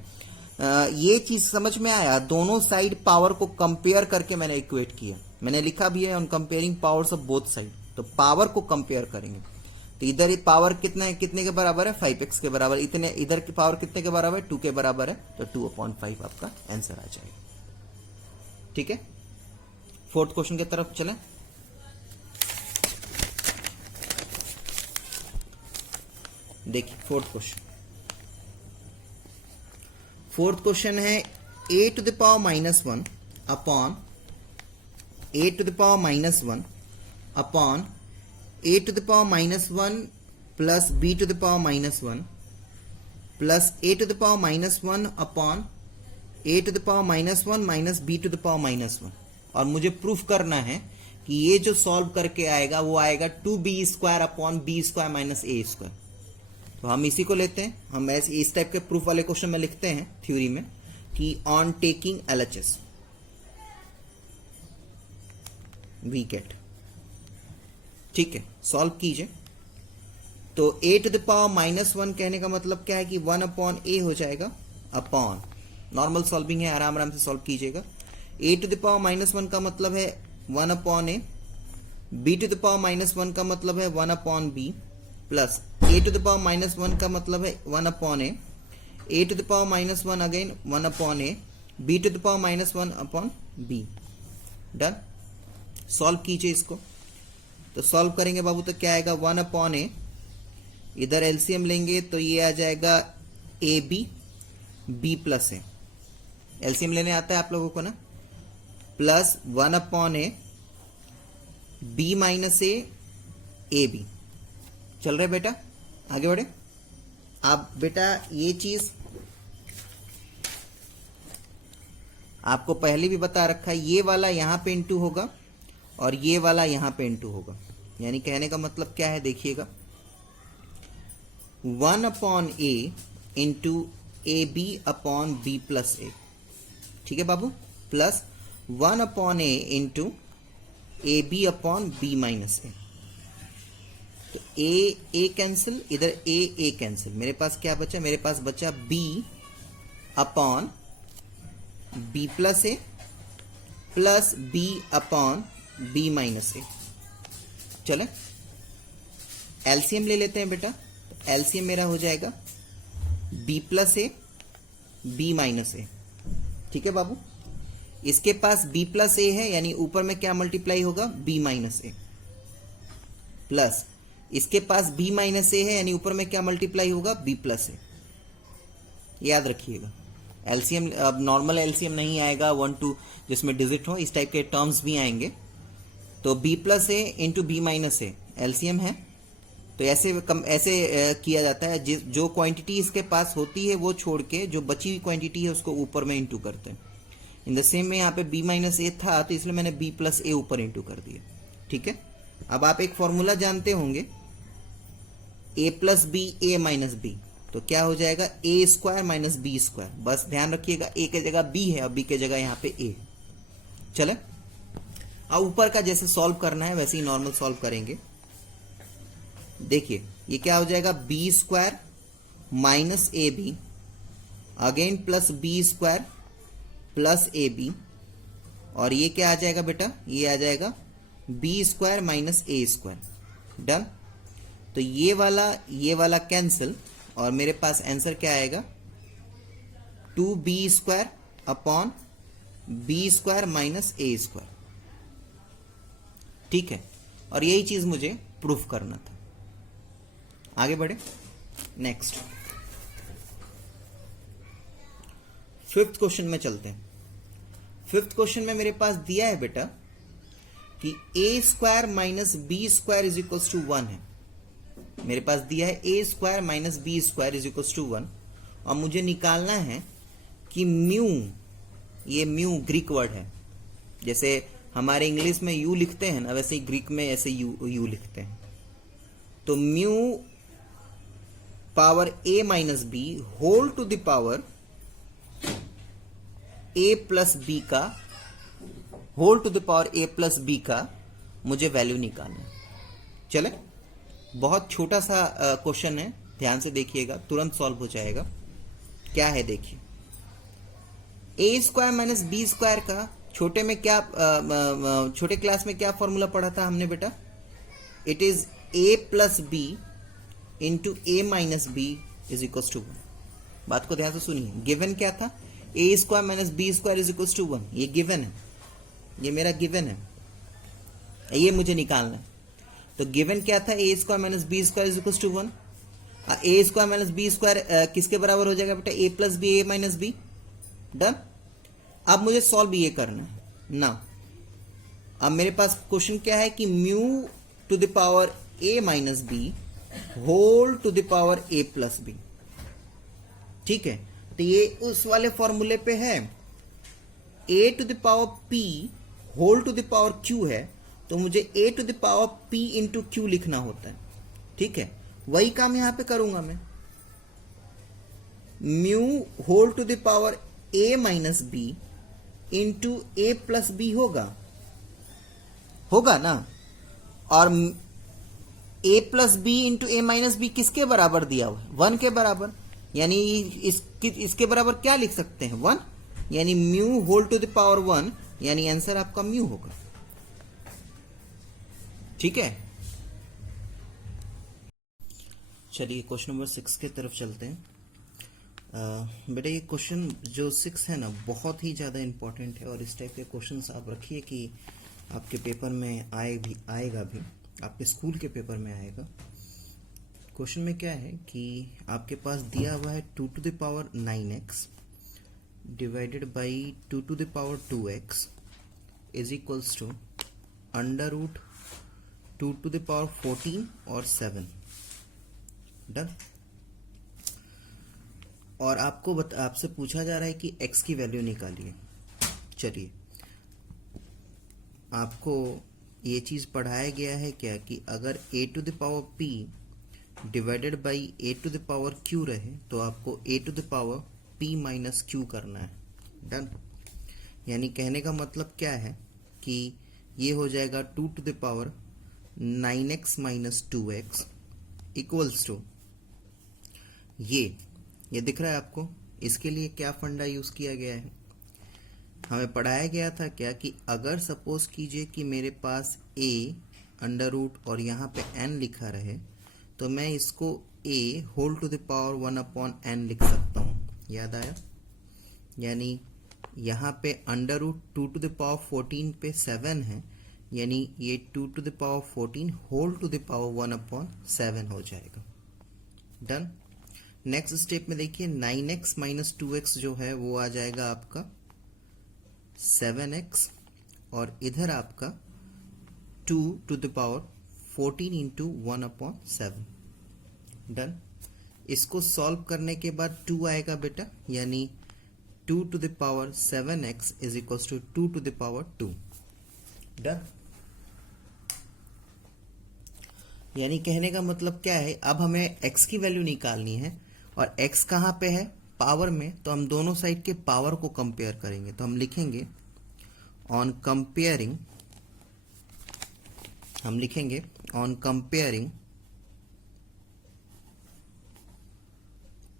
ये चीज समझ में आया, दोनों साइड पावर को कंपेयर करके मैंने इक्वेट किया, मैंने लिखा भी है on comparing powers of both side, तो पावर को कंपेयर करेंगे। तो इधर पावर कितने के बराबर है, 5x के बराबर, इतने इधर की पावर कितने के बराबर है, 2 के बराबर है, तो 2/5 आपका आंसर आ जाएगा। ठीक है, फोर्थ क्वेश्चन की तरफ चलें। देखिए फोर्थ क्वेश्चन है a to the power -1 upon a to the power -1 upon a to the power -1 plus b to the power -1 plus a to the power -1 upon a to the power -1 minus b to the power -1। और मुझे proof करना है कि ये जो solve करके आएगा वो आएगा 2b² upon b² minus a²। तो हम इसी को लेते हैं, हम ऐसे इस टाइप के प्रूफ वाले क्वेश्चन में लिखते हैं थ्योरी में कि on taking LHS we get. ठीक है, सॉल्व कीजिए। तो a टू द पावर -1 कहने का मतलब क्या है कि 1/a हो जाएगा, अपॉन, नॉर्मल सॉल्विंग है, आराम आराम से सॉल्व कीजिएगा। a टू द पावर -1 का मतलब है 1/a, b to the power -1 का मतलब है 1/b, plus a to the power -1 का मतलब है 1/a, a to the power -1 again 1 upon a, b to the power -1 upon b. Done. Solve कीजिए इसको। तो सॉल्व करेंगे बाबू तो क्या आएगा 1 अपॉन ए, इधर एलसीएम लेंगे तो ये आ जाएगा a b, b plus a, LCM लेने आता है आप लोगों को ना, plus 1 upon a, b minus a, a b. चल रहे बेटा, आगे बढ़े। आप बेटा ये चीज आपको पहले भी बता रखा है, ये वाला यहां पे इंटू होगा और ये वाला यहां पे इंटू होगा। यानी कहने का मतलब क्या है देखिएगा, 1 upon A into A B upon B plus A, ठीक है बाबू, plus 1 upon A into A B upon B minus A. तो ए कैंसिल, इधर ए कैंसिल, मेरे पास क्या बचा, मेरे पास बचा B upon B plus A plus B upon B minus A. चले एलसीएम ले लेते हैं बेटा। तो एलसीएम मेरा हो जाएगा B plus a, b minus ए, ठीक है बाबू। इसके पास बी प्लस ए है, यानी ऊपर में क्या मल्टीप्लाई होगा, बी माइनस ए, प्लस इसके पास बी माइनस ए है, यानी ऊपर में क्या मल्टीप्लाई होगा, बी प्लस ए। याद रखिएगा एलसीएम, अब नॉर्मल एलसीएम नहीं आएगा 1 2 जिसमें डिजिट हो, इस टाइप के टर्म्स भी आएंगे। तो b plus a into b minus a LCM है। तो ऐसे किया जाता है, जो क्वांटिटी इसके पास होती है वो छोड़ के जो बची हुई क्वांटिटी है उसको ऊपर में इंटू करते हैं। इन द सेम में यहाँ पे बी माइनस ए था तो इसलिए मैंने बी प्लस ए ऊपर इंटू कर दिया, ठीक है। अब आप एक फॉर्मूला जानते होंगे, ए plus B A minus B, तो क्या हो जाएगा ए स्क्वायर माइनस बी स्क्वायर। बस ध्यान रखिएगा ए के जगह बी है और बी के जगह यहाँ पे ए। चले अब ऊपर का जैसे सॉल्व करना है वैसे ही नॉर्मल सॉल्व करेंगे। देखिए ये क्या हो जाएगा, b square minus a b again plus b square plus a b, और ये क्या आ जाएगा बेटा, ये आ जाएगा बी स्क्वायर माइनस ए स्क्वायर। डन। तो ये वाला कैंसिल और मेरे पास आंसर क्या आएगा, 2b square upon B square minus ए स्क्वायर, ठीक है। और यही चीज मुझे प्रूफ करना था। आगे बढ़े नेक्स्ट, 5th क्वेश्चन में चलते हैं। 5th क्वेश्चन में मेरे पास दिया है बेटा कि A square minus B square is equal to 1 है। मेरे पास दिया है A square minus B square is equal to 1, और मुझे निकालना है कि म्यू, ये म्यू ग्रीक वर्ड है, जैसे हमारे इंग्लिश में यू लिखते हैं ना वैसे ही ग्रीक में ऐसे यू लिखते हैं। तो mu power A minus B whole to the power A plus B का, whole to the power A plus B का मुझे वैल्यू निकालना है। चले बहुत छोटा सा क्वेश्चन है, ध्यान से देखिएगा, तुरंत सॉल्व हो जाएगा। क्या है देखिए, ए स्क्वायर माइनस बी स्क्वायर का छोटे में क्या, छोटे क्लास में क्या फॉर्मूला पढ़ा था हमने बेटा, it is A plus B into A minus B is equal to 1। बात को ध्यान से सुनिए, गिवन क्या था, A square minus B square is equal to 1, ये गिवन है, ये मेरा गिवन है, ये मुझे निकालना है। तो गिवन क्या था, A square minus B square is equal to 1। A square minus B square किसके बराबर हो जाएगा बेटा, A plus B A minus B. Done. अब मुझे सॉल्व ये करना है ना। अब मेरे पास क्वेश्चन क्या है कि mu to the power A minus B whole to the power A plus B, ठीक है। तो ये उस वाले फॉर्मूले पे है, A to the power P whole to the power Q है, तो मुझे A to the power P into Q लिखना होता है, ठीक है। वही काम यहां पे करूंगा मैं, mu whole to the power A minus b into a plus b होगा ना, और a plus B into A minus b किसके बराबर दिया हुआ है, 1 के बराबर, यानी इसके बराबर क्या लिख सकते हैं, 1, यानी mu whole to the power 1, यानी आंसर आपका म्यू होगा, ठीक है। चलिए क्वेश्चन नंबर 6 की तरफ चलते हैं। बेटा ये क्वेश्चन जो 6 है ना बहुत ही ज़्यादा इम्पोर्टेंट है और इस टाइप के क्वेश्चंस आप रखिए कि आपके पेपर में आएगा भी आपके स्कूल के पेपर में आएगा। क्वेश्चन में क्या है कि आपके पास दिया हुआ है 2 to the power 9x divided by 2 to the power 2x is equals to under root 2 to the power 14 और 7। डन। और आपसे पूछा जा रहा है कि x की वैल्यू निकालिए। चलिए, आपको ये चीज़ पढ़ाया गया है क्या कि अगर a to the power p divided by a to the power q रहे तो आपको a to the power p minus q करना है। डन। यानी कहने का मतलब क्या है कि ये हो जाएगा 2 to the power 9x minus 2x equals to ये दिख रहा है आपको। इसके लिए क्या फंडा यूज किया गया है, हमें पढ़ाया गया था क्या कि अगर सपोज कीजिए कि मेरे पास a अंडर रूट और यहाँ पे n लिखा रहे तो मैं इसको a whole to the power 1 upon n लिख सकता हूँ। याद आया? यानी यहाँ पे under root 2 to the power 14 पे 7 है, यानी ये 2 to the power 14 whole to the power 1 upon 7 हो जाएगा। डन। नेक्स्ट स्टेप में देखिए 9x माइनस 2x जो है वो आ जाएगा आपका 7x और इधर आपका 2 to the power 14 into 1 upon 7। Done. इसको सॉल्व करने के बाद 2 आएगा बेटा, यानी 2 to the power 7x is equal to 2 to the power 2। Done. यानी कहने का मतलब क्या है, अब हमें x की वैल्यू निकालनी है और x कहाँ पे है, पावर में, तो हम दोनों साइड के पावर को कंपेयर करेंगे। तो हम लिखेंगे on comparing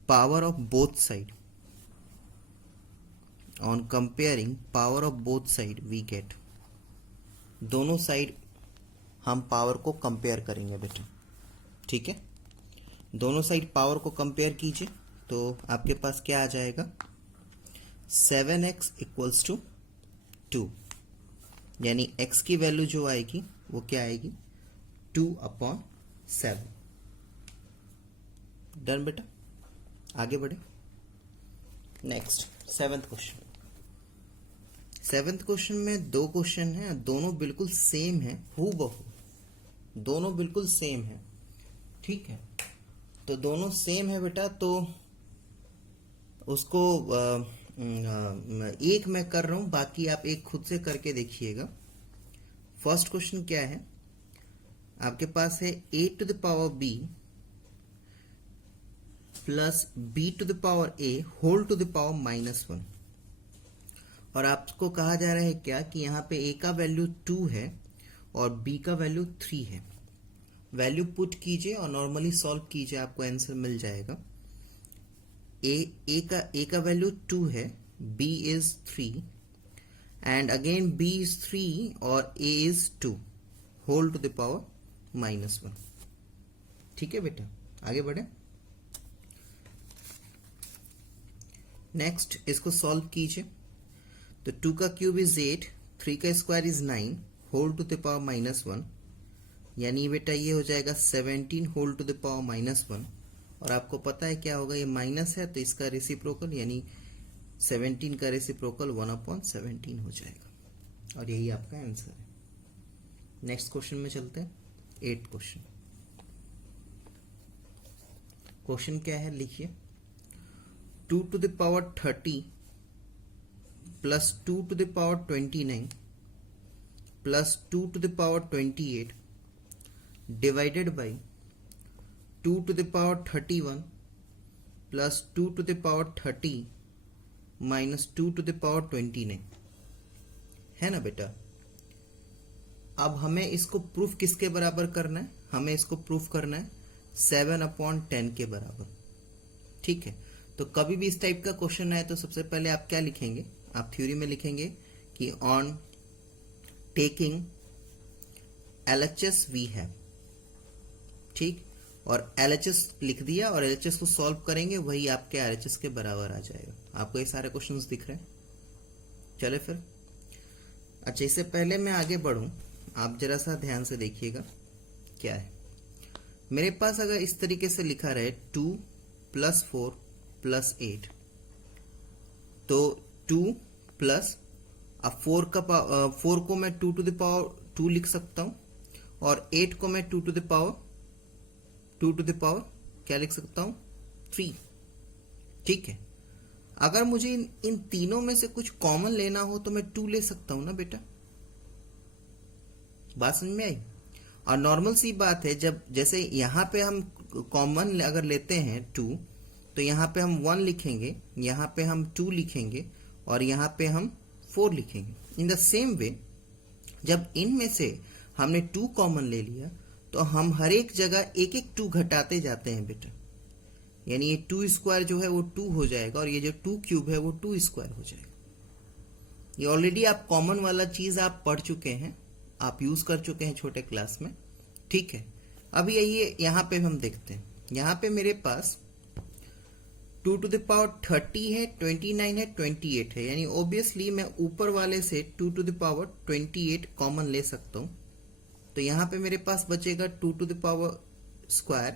power of both side, on comparing power of both side we get, दोनों साइड हम पावर को कंपेयर करेंगे बेटा। ठीक है, दोनों साइड पावर को कंपेयर कीजिए तो आपके पास क्या आ जाएगा 7x इक्वल्स टू 2, यानी x की वैल्यू जो आएगी वो क्या आएगी 2 अपॉन 7। डन बेटा, आगे बढ़े। Next 7th question. 7th question में 2 क्वेश्चन हैं, दोनों बिल्कुल सेम है, हूबहू दोनों बिल्कुल सेम है। ठीक है, तो दोनों सेम है बेटा, तो उसको एक मैं कर रहा हूं, बाकी आप एक खुद से करके देखिएगा। फर्स्ट क्वेश्चन क्या है, आपके पास है a to the power b plus b to the power a whole to the power -1 और आपको कहा जा रहा है क्या कि यहाँ पे a का वैल्यू 2 है और b का वैल्यू 3 है। वैल्यू पुट कीजिए और नॉर्मली सॉल्व कीजिए, आपको आंसर मिल जाएगा। a का वैल्यू 2 है, b is 3 and again b is 3 और a is 2 whole to the power -1। ठीक है बेटा, आगे बढ़े। नेक्स्ट इसको सॉल्व कीजिए तो 2 का क्यूब इज 8, 3 का square is 9 whole to the power -1, यानी बेटा ये हो जाएगा 17 होल टू द पावर -1 और आपको पता है क्या होगा, ये माइनस है तो इसका रेसिप्रोकल यानी 17 का रेसिप्रोकल 1 अपॉन 17 हो जाएगा और यही आपका आंसर है। नेक्स्ट क्वेश्चन में चलते हैं। 8th question. क्वेश्चन क्या है लिखिए, 2 to the power 30 plus 2 to the power 29 plus 2 to the power 28 divided by 2 to the power 31 plus 2 to the power 30 minus 2 to the power 29 है ना बेटा। अब हमें इसको प्रूफ किसके बराबर करना है, हमें इसको प्रूफ करना है 7 अपॉन 10 के बराबर। ठीक है, तो कभी भी इस टाइप का क्वेश्चन आए तो सबसे पहले आप क्या लिखेंगे, आप थ्योरी में लिखेंगे कि on taking LHS we have. ठीक, और LHS लिख दिया और LHS को सॉल्व करेंगे, वही आपके RHS के बराबर आ जाएगा। आपको ये सारे क्वेश्चंस दिख रहे हैं? चले फिर। अच्छा, इससे पहले मैं आगे बढ़ूं, आप जरा सा ध्यान से देखिएगा क्या है। मेरे पास अगर इस तरीके से लिखा रहे 2 + 4 + 8, तो 2 प्लस, अब 4 को मैं 2 to the power 2 लिख सकता हूं, और 8 को मैं 2 to the power क्या लिख सकता हूं? 3। ठीक है। अगर मुझे इन तीनों में से कुछ कॉमन लेना हो तो मैं 2 ले सकता हूं ना बेटा। बात समझ में आई? और नॉर्मल सी बात है, जब जैसे यहां पे हम कॉमन अगर लेते हैं 2, तो यहां पे हम 1 लिखेंगे, यहां पे हम 2 लिखेंगे, और यहां पे हम 4 लिखेंगे। इन द सेम वे, जब इनमें से हमने 2 कॉमन ले लिया तो हम हर एक जगह एक एक 2 घटाते जाते हैं बेटा। यानी ये 2 स्क्वायर जो है वो 2 हो जाएगा, और ये जो 2 क्यूब है वो 2 स्क्वायर हो जाएगा। ये ऑलरेडी आप कॉमन वाला चीज आप पढ़ चुके हैं, आप यूज कर चुके हैं छोटे क्लास में। ठीक है। अब यही यहां पे हम देखते हैं, यहां पे मेरे पास 2 to the power 30 है, 29 है, 28 है, यानी ऑब्वियसली मैं ऊपर वाले से 2 to the power 28 कॉमन ले सकता हूं। तो यहां पे मेरे पास बचेगा 2 to the power square,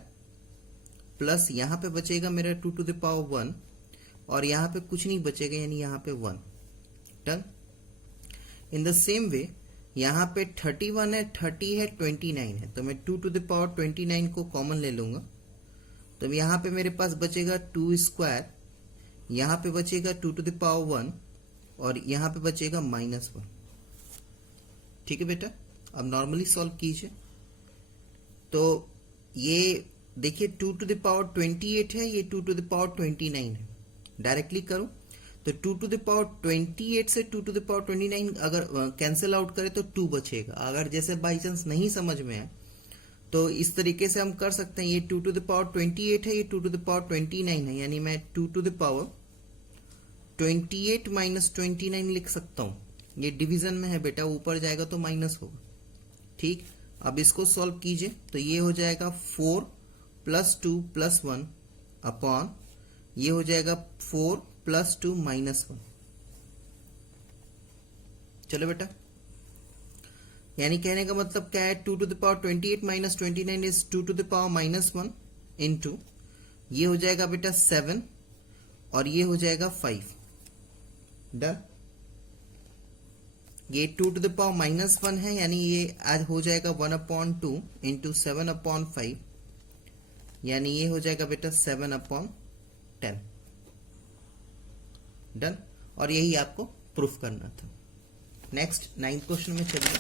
plus यहां पे बचेगा मेरा 2 to the power 1, और यहां पे कुछ नहीं बचेगा, यानी यहां पे 1। Done. In the same way यहां पे 31 है, 30 है, 29 है, तो मैं 2 to the power 29 को कॉमन ले लूंगा। तो यहां पे मेरे पास बचेगा 2 स्क्वायर, यहां पे बचेगा 2 to the power 1, और यहां पे बचेगा -1। ठीक है बेटा। अब नॉर्मली सॉल्व कीजिए। तो ये देखिए 2 to the power 28 है, ये 2 to the power 29 है। डायरेक्टली करूं तो 2 to the power 28 से 2 to the power 29 अगर कैंसिल आउट करें तो 2 बचेगा। अगर जैसे बाई चांस नहीं समझ में आए तो इस तरीके से हम कर सकते हैं, ये 2 to the power 28 है, ये 2 to the power 29 है, यानी मैं 2 to the power 28 - 29 लिख सकता हूं। ये डिवीजन में है बेटा, ऊपर जाएगा तो माइनस होगा। ठीक। अब इसको सॉल्व कीजिए, तो ये हो जाएगा 4 + 2 + 1 अपॉन, ये हो जाएगा 4 + 2 - 1। चलो बेटा, यानी कहने का मतलब क्या है, 2 to the power 28 - 29 is 2 to the power -1 into, ये हो जाएगा बेटा 7, और ये हो जाएगा 5। डन। ये 2 to the power -1 है, यानी ये आज हो जाएगा 1/2 इंटू 7/5, यानी ये हो जाएगा बेटा 7/10। डन। और यही आपको प्रूफ करना था। नेक्स्ट 9th क्वेश्चन में चलिए।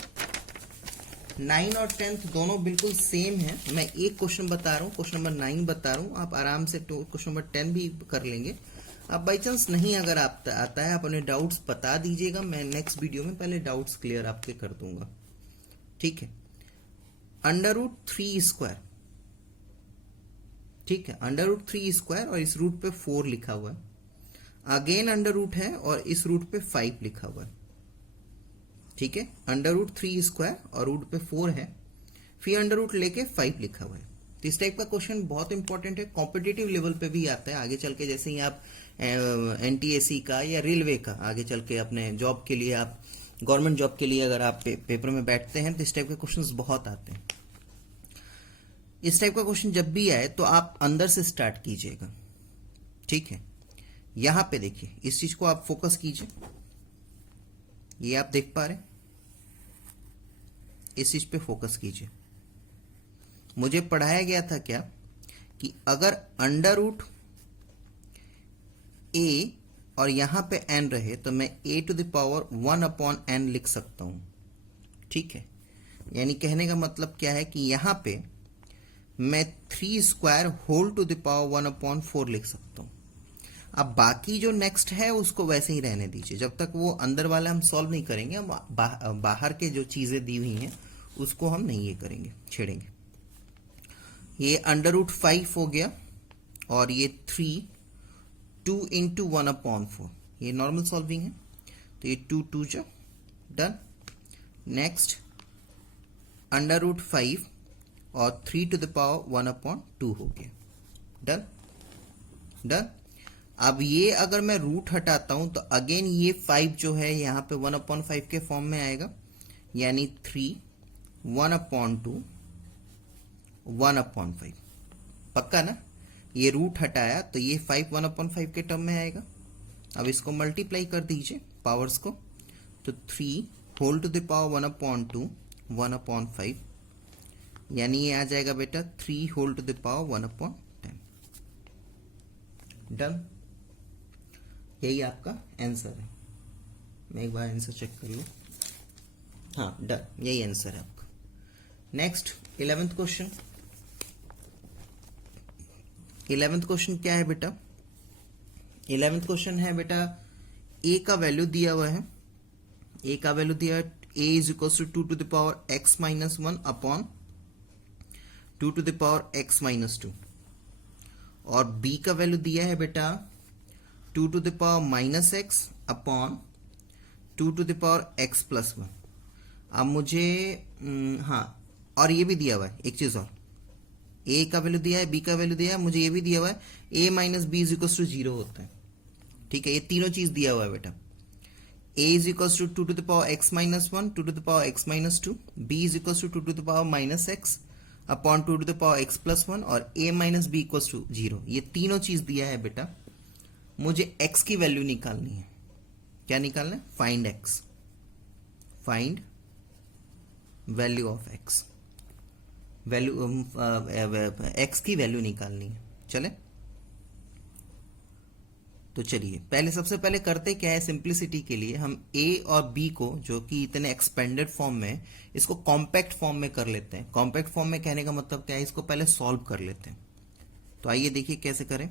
9 और 10th दोनों बिल्कुल सेम है। मैं एक क्वेश्चन बता रहा हूँ, क्वेश्चन नंबर 9 बता रहा हूँ, आप आराम से क्वेश्चन नंबर 10 भी कर लेंगे। आप बाई चांस नहीं अगर आप आता है, आप अपने डाउट्स बता दीजिएगा, मैं नेक्स्ट वीडियो में पहले डाउट्स क्लियर आपके कर दूंगा। ठीक है। √3 स्क्वायर, ठीक है, √3 स्क्वायर, और इस रूट पे 4 लिखा हुआ है। अगेन अंडर रूट है, और इस रूट पे 5 लिखा हुआ है। ठीक है। √3 स्क्वायर और रूट पे 4 है, फिर अंडर रूट लेके 5 लिखा हुआ है। तो इस टाइप का क्वेश्चन बहुत इंपॉर्टेंट है, कॉम्पिटिटिव लेवल पे भी आता है आगे चल के। जैसे ही आप NTSC का या रेलवे का आगे चल के अपने जॉब के लिए, आप गवर्नमेंट जॉब के लिए अगर आप पेपर में बैठते हैं तो इस टाइप के क्वेश्चंस बहुत आते हैं। इस टाइप का क्वेश्चन जब भी आए तो आप अंदर से स्टार्ट कीजिएगा। ठीक है। यहां पे देखिए, इस चीज को आप फोकस कीजिए, ये आप देख पा रहे हैं, इस चीज पे फोकस कीजिए। मुझे पढ़ाया गया था क्या कि अगर √ a और यहां पे n रहे तो मैं a to the power 1/n लिख सकता हूं। ठीक है। यानी कहने का मतलब क्या है कि यहां पे मैं 3 square whole to the power 1/4 लिख सकता हूं। अब बाकी जो नेक्स्ट है उसको वैसे ही रहने दीजिए, जब तक वो अंदर वाला हम सॉल्व नहीं करेंगे। हम बाहर के जो चीजें दी हुई हैं उसको हम नहीं ये करेंगे, छेड़ेंगे। ये √5 हो गया, और ये 3 2 × 1/4, ये नॉर्मल सॉल्विंग है, तो ये 2 2 डन। नेक्स्ट √5 और 3 टू द पावर 1/2 हो गया। Done done. अब ये अगर मैं रूट हटाता हूं तो अगेन ये 5 जो है यहाँ पे 1/5 के फॉर्म में आएगा, यानी 3 1/2 1/5। पक्का ना? ये रूट हटाया तो ये 5 1/5 के टर्म में आएगा। अब इसको मल्टीप्लाई कर दीजिए पावर्स को, तो 3 होल टू द पावर 1/2 1/5, यानी ये आ जाएगा बेटा 3 whole to the power 1/10। Done. यही आपका आंसर है। मैं एक बार आंसर चेक कर लूँ। हाँ डन, यही आंसर है आपका। Next 11th question. 11th question क्या है बेटा? 11th क्वेश्चन है बेटा, ए का वैल्यू दिया हुआ है। ए का वैल्यू दिया है a is equal to 2 to the power x minus 1 upon 2 to the power x minus 2, और b का वैल्यू दिया है बेटा 2 to the power minus x upon 2 to the power x plus 1। अब मुझे हाँ, और ये भी दिया हुआ है एक चीज और, a का वैल्यू दिया है, b का वैल्यू दिया है, मुझे ये भी दिया हुआ है a minus B is equal to 0 होता है। ठीक है, ये तीनों चीज दिया हुआ है बेटा। a is equals to 2 to the power x minus 1, 2 to the power x minus 2, b is equals to 2 to the power minus x upon 2 to the power x plus 1, और a minus b equals to 0। ये तीनों चीज दिया है बेटा, मुझे x की value निकालनी है। क्या निकालना है? Find x, find value of x, value x की वैल्यू निकालनी है। चले तो चलिए पहले, सबसे पहले करते क्या है, सिंप्लिसिटी के लिए हम a और b को, जो कि इतने एक्सपेंडेड फॉर्म में है, इसको कॉम्पैक्ट फॉर्म में कर लेते हैं। कॉम्पैक्ट फॉर्म में कहने का मतलब क्या है, इसको पहले सॉल्व कर लेते हैं। तो आइए देखिए कैसे करें।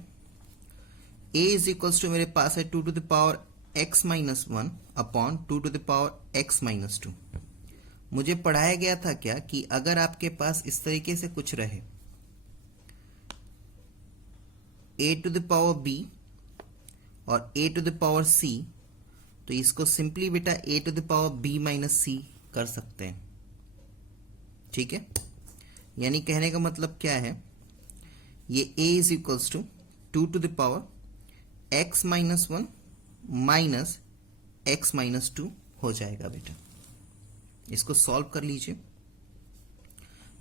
a इज इक्वल्स टू मेरे पास है 2 to the power x minus 1 upon 2 to the power x minus 2। मुझे पढ़ाया गया था क्या कि अगर आपके पास इस तरीके से कुछ रहे, a to the power b और a to the power c, तो इसको सिंपली बेटा a to the power b minus c कर सकते हैं। ठीक है, यानी कहने का मतलब क्या है, ये a is equals to 2 to the power x minus 1 minus x minus 2 हो जाएगा बेटा। इसको सॉल्व कर लीजिए,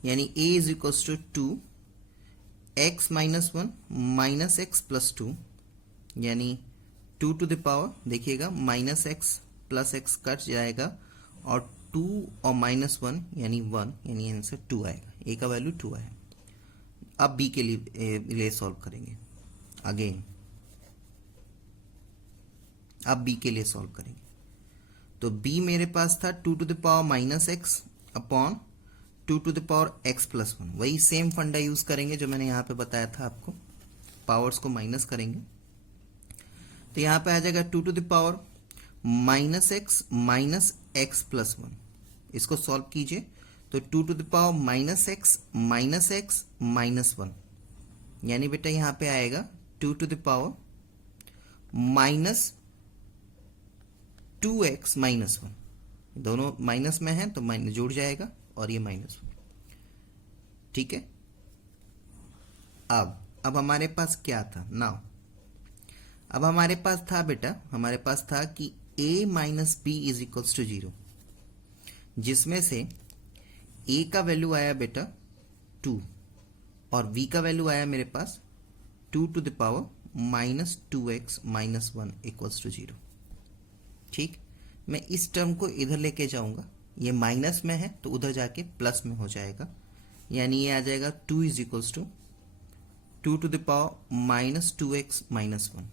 यानी a is equals to 2x minus 1 minus x plus 2, यानी 2 टू द पावर, देखिएगा माइनस एक्स प्लस एक्स कट जाएगा, और 2 और माइनस 1 यानी 1, यानी आंसर 2 आएगा। ए का वैल्यू 2 आया। अब बी के लिए सॉल्व करेंगे अगेन, अब बी के लिए सॉल्व करेंगे। तो बी मेरे पास था 2 to the power minus x upon 2 to the power x plus 1। वही सेम फंडा यूज करेंगे जो मैंने यहाँ पे बताया था आपको, पावर्स को माइनस करेंगे। तो यहां पे आ जाएगा 2 to the power minus x plus 1। इसको सॉल्व कीजिए तो 2 to the power minus x minus 1, यानी बेटा यहां पे आएगा 2 to the power minus 2x minus 1। दोनों माइनस में है तो माइनस जुड़ जाएगा, और ये माइनस 1। ठीक है, अब हमारे पास क्या था नाउ, अब हमारे पास था बेटा, हमारे पास था कि a minus B is equals to 0, जिसमें से a का वैल्यू आया बेटा 2 और b का वैल्यू आया मेरे पास 2 to the power minus 2x minus 1 equals to 0। ठीक, मैं इस टर्म को इधर लेके जाऊंगा, ये माइनस में है तो उधर जाके प्लस में हो जाएगा, यानी ये आ जाएगा 2 is equals to 2 to the power minus 2x minus 1।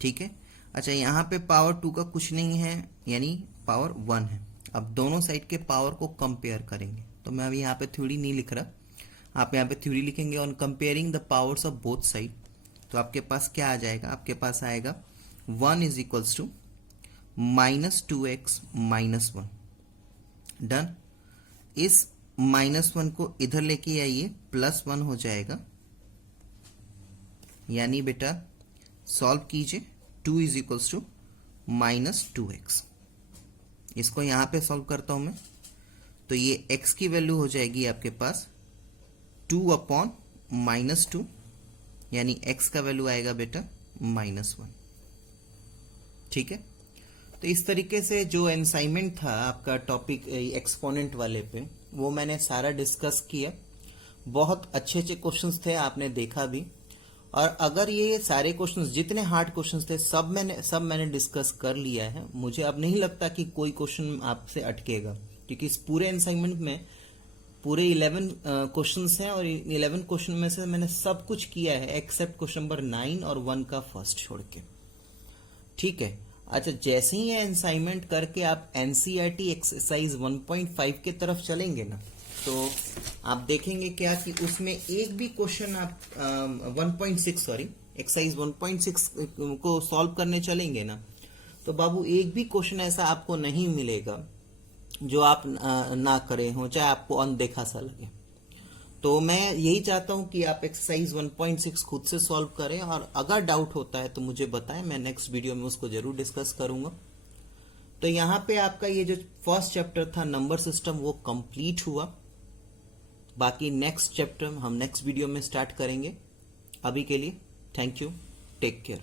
ठीक है, अच्छा यहाँ पे पावर 2 का कुछ नहीं है, यानी पावर 1 है। अब दोनों साइड के पावर को कंपेयर करेंगे, तो मैं अभी यहाँ पे थ्योरी नहीं लिख रहा, आप यहाँ पे थ्योरी लिखेंगे on comparing the powers of both side. तो आपके पास क्या आ जाएगा, आपके पास आएगा 1 is equals to minus 2x minus 1। Done. इस माइनस 1 को इधर लेके आइए, प्लस 1 हो जाएगा, यानी बेटा सॉल्व कीजिए, 2 is equals to minus 2x। इसको यहां पे सॉल्व करता हूं मैं, तो ये x की वैल्यू हो जाएगी आपके पास 2/-2, यानी x का वैल्यू आएगा बेटा -1। ठीक है, तो इस तरीके से जो असाइनमेंट था आपका टॉपिक एक्सपोनेंट वाले पे, वो मैंने सारा डिस्कस किया। बहुत अच्छे अच्छे क्वेश्चंस थे, आपने देखा भी। और अगर ये सारे क्वेश्चंस, जितने हार्ड क्वेश्चंस थे, सब मैंने डिस्कस कर लिया है। मुझे अब नहीं लगता कि कोई क्वेश्चन आपसे अटकेगा, क्योंकि इस पूरे असाइनमेंट में पूरे 11 क्वेश्चंस हैं और 11 क्वेश्चन में से मैंने सब कुछ किया है एक्सेप्ट क्वेश्चन नंबर 9 और 1 का फर्स्ट छोड़ के। ठीक है, अच्छा, जैसे ही ये असाइनमेंट करके आप एनसीईआरटी एक्सरसाइज 1.5 के तरफ चलेंगे ना, तो आप देखेंगे क्या कि उसमें एक भी क्वेश्चन आप 1.6 सॉरी एक्सरसाइज 1.6 को सॉल्व करने चलेंगे ना, तो बाबू एक भी क्वेश्चन ऐसा आपको नहीं मिलेगा जो आप ना करे हो, चाहे आपको अनदेखा सा लगे। तो मैं यही चाहता हूं कि आप एक्सरसाइज 1.6 खुद से सॉल्व करें, और अगर डाउट होता है तो मुझे बताएं, मैं नेक्स्ट वीडियो में उसको जरूर डिस्कस करूंगा। तो यहां पे आपका ये जो फर्स्ट चैप्टर था नंबर सिस्टम, वो कंप्लीट हुआ। बाकी नेक्स्ट चैप्टर हम नेक्स्ट वीडियो में स्टार्ट करेंगे। अभी के लिए थैंक यू, टेक केयर।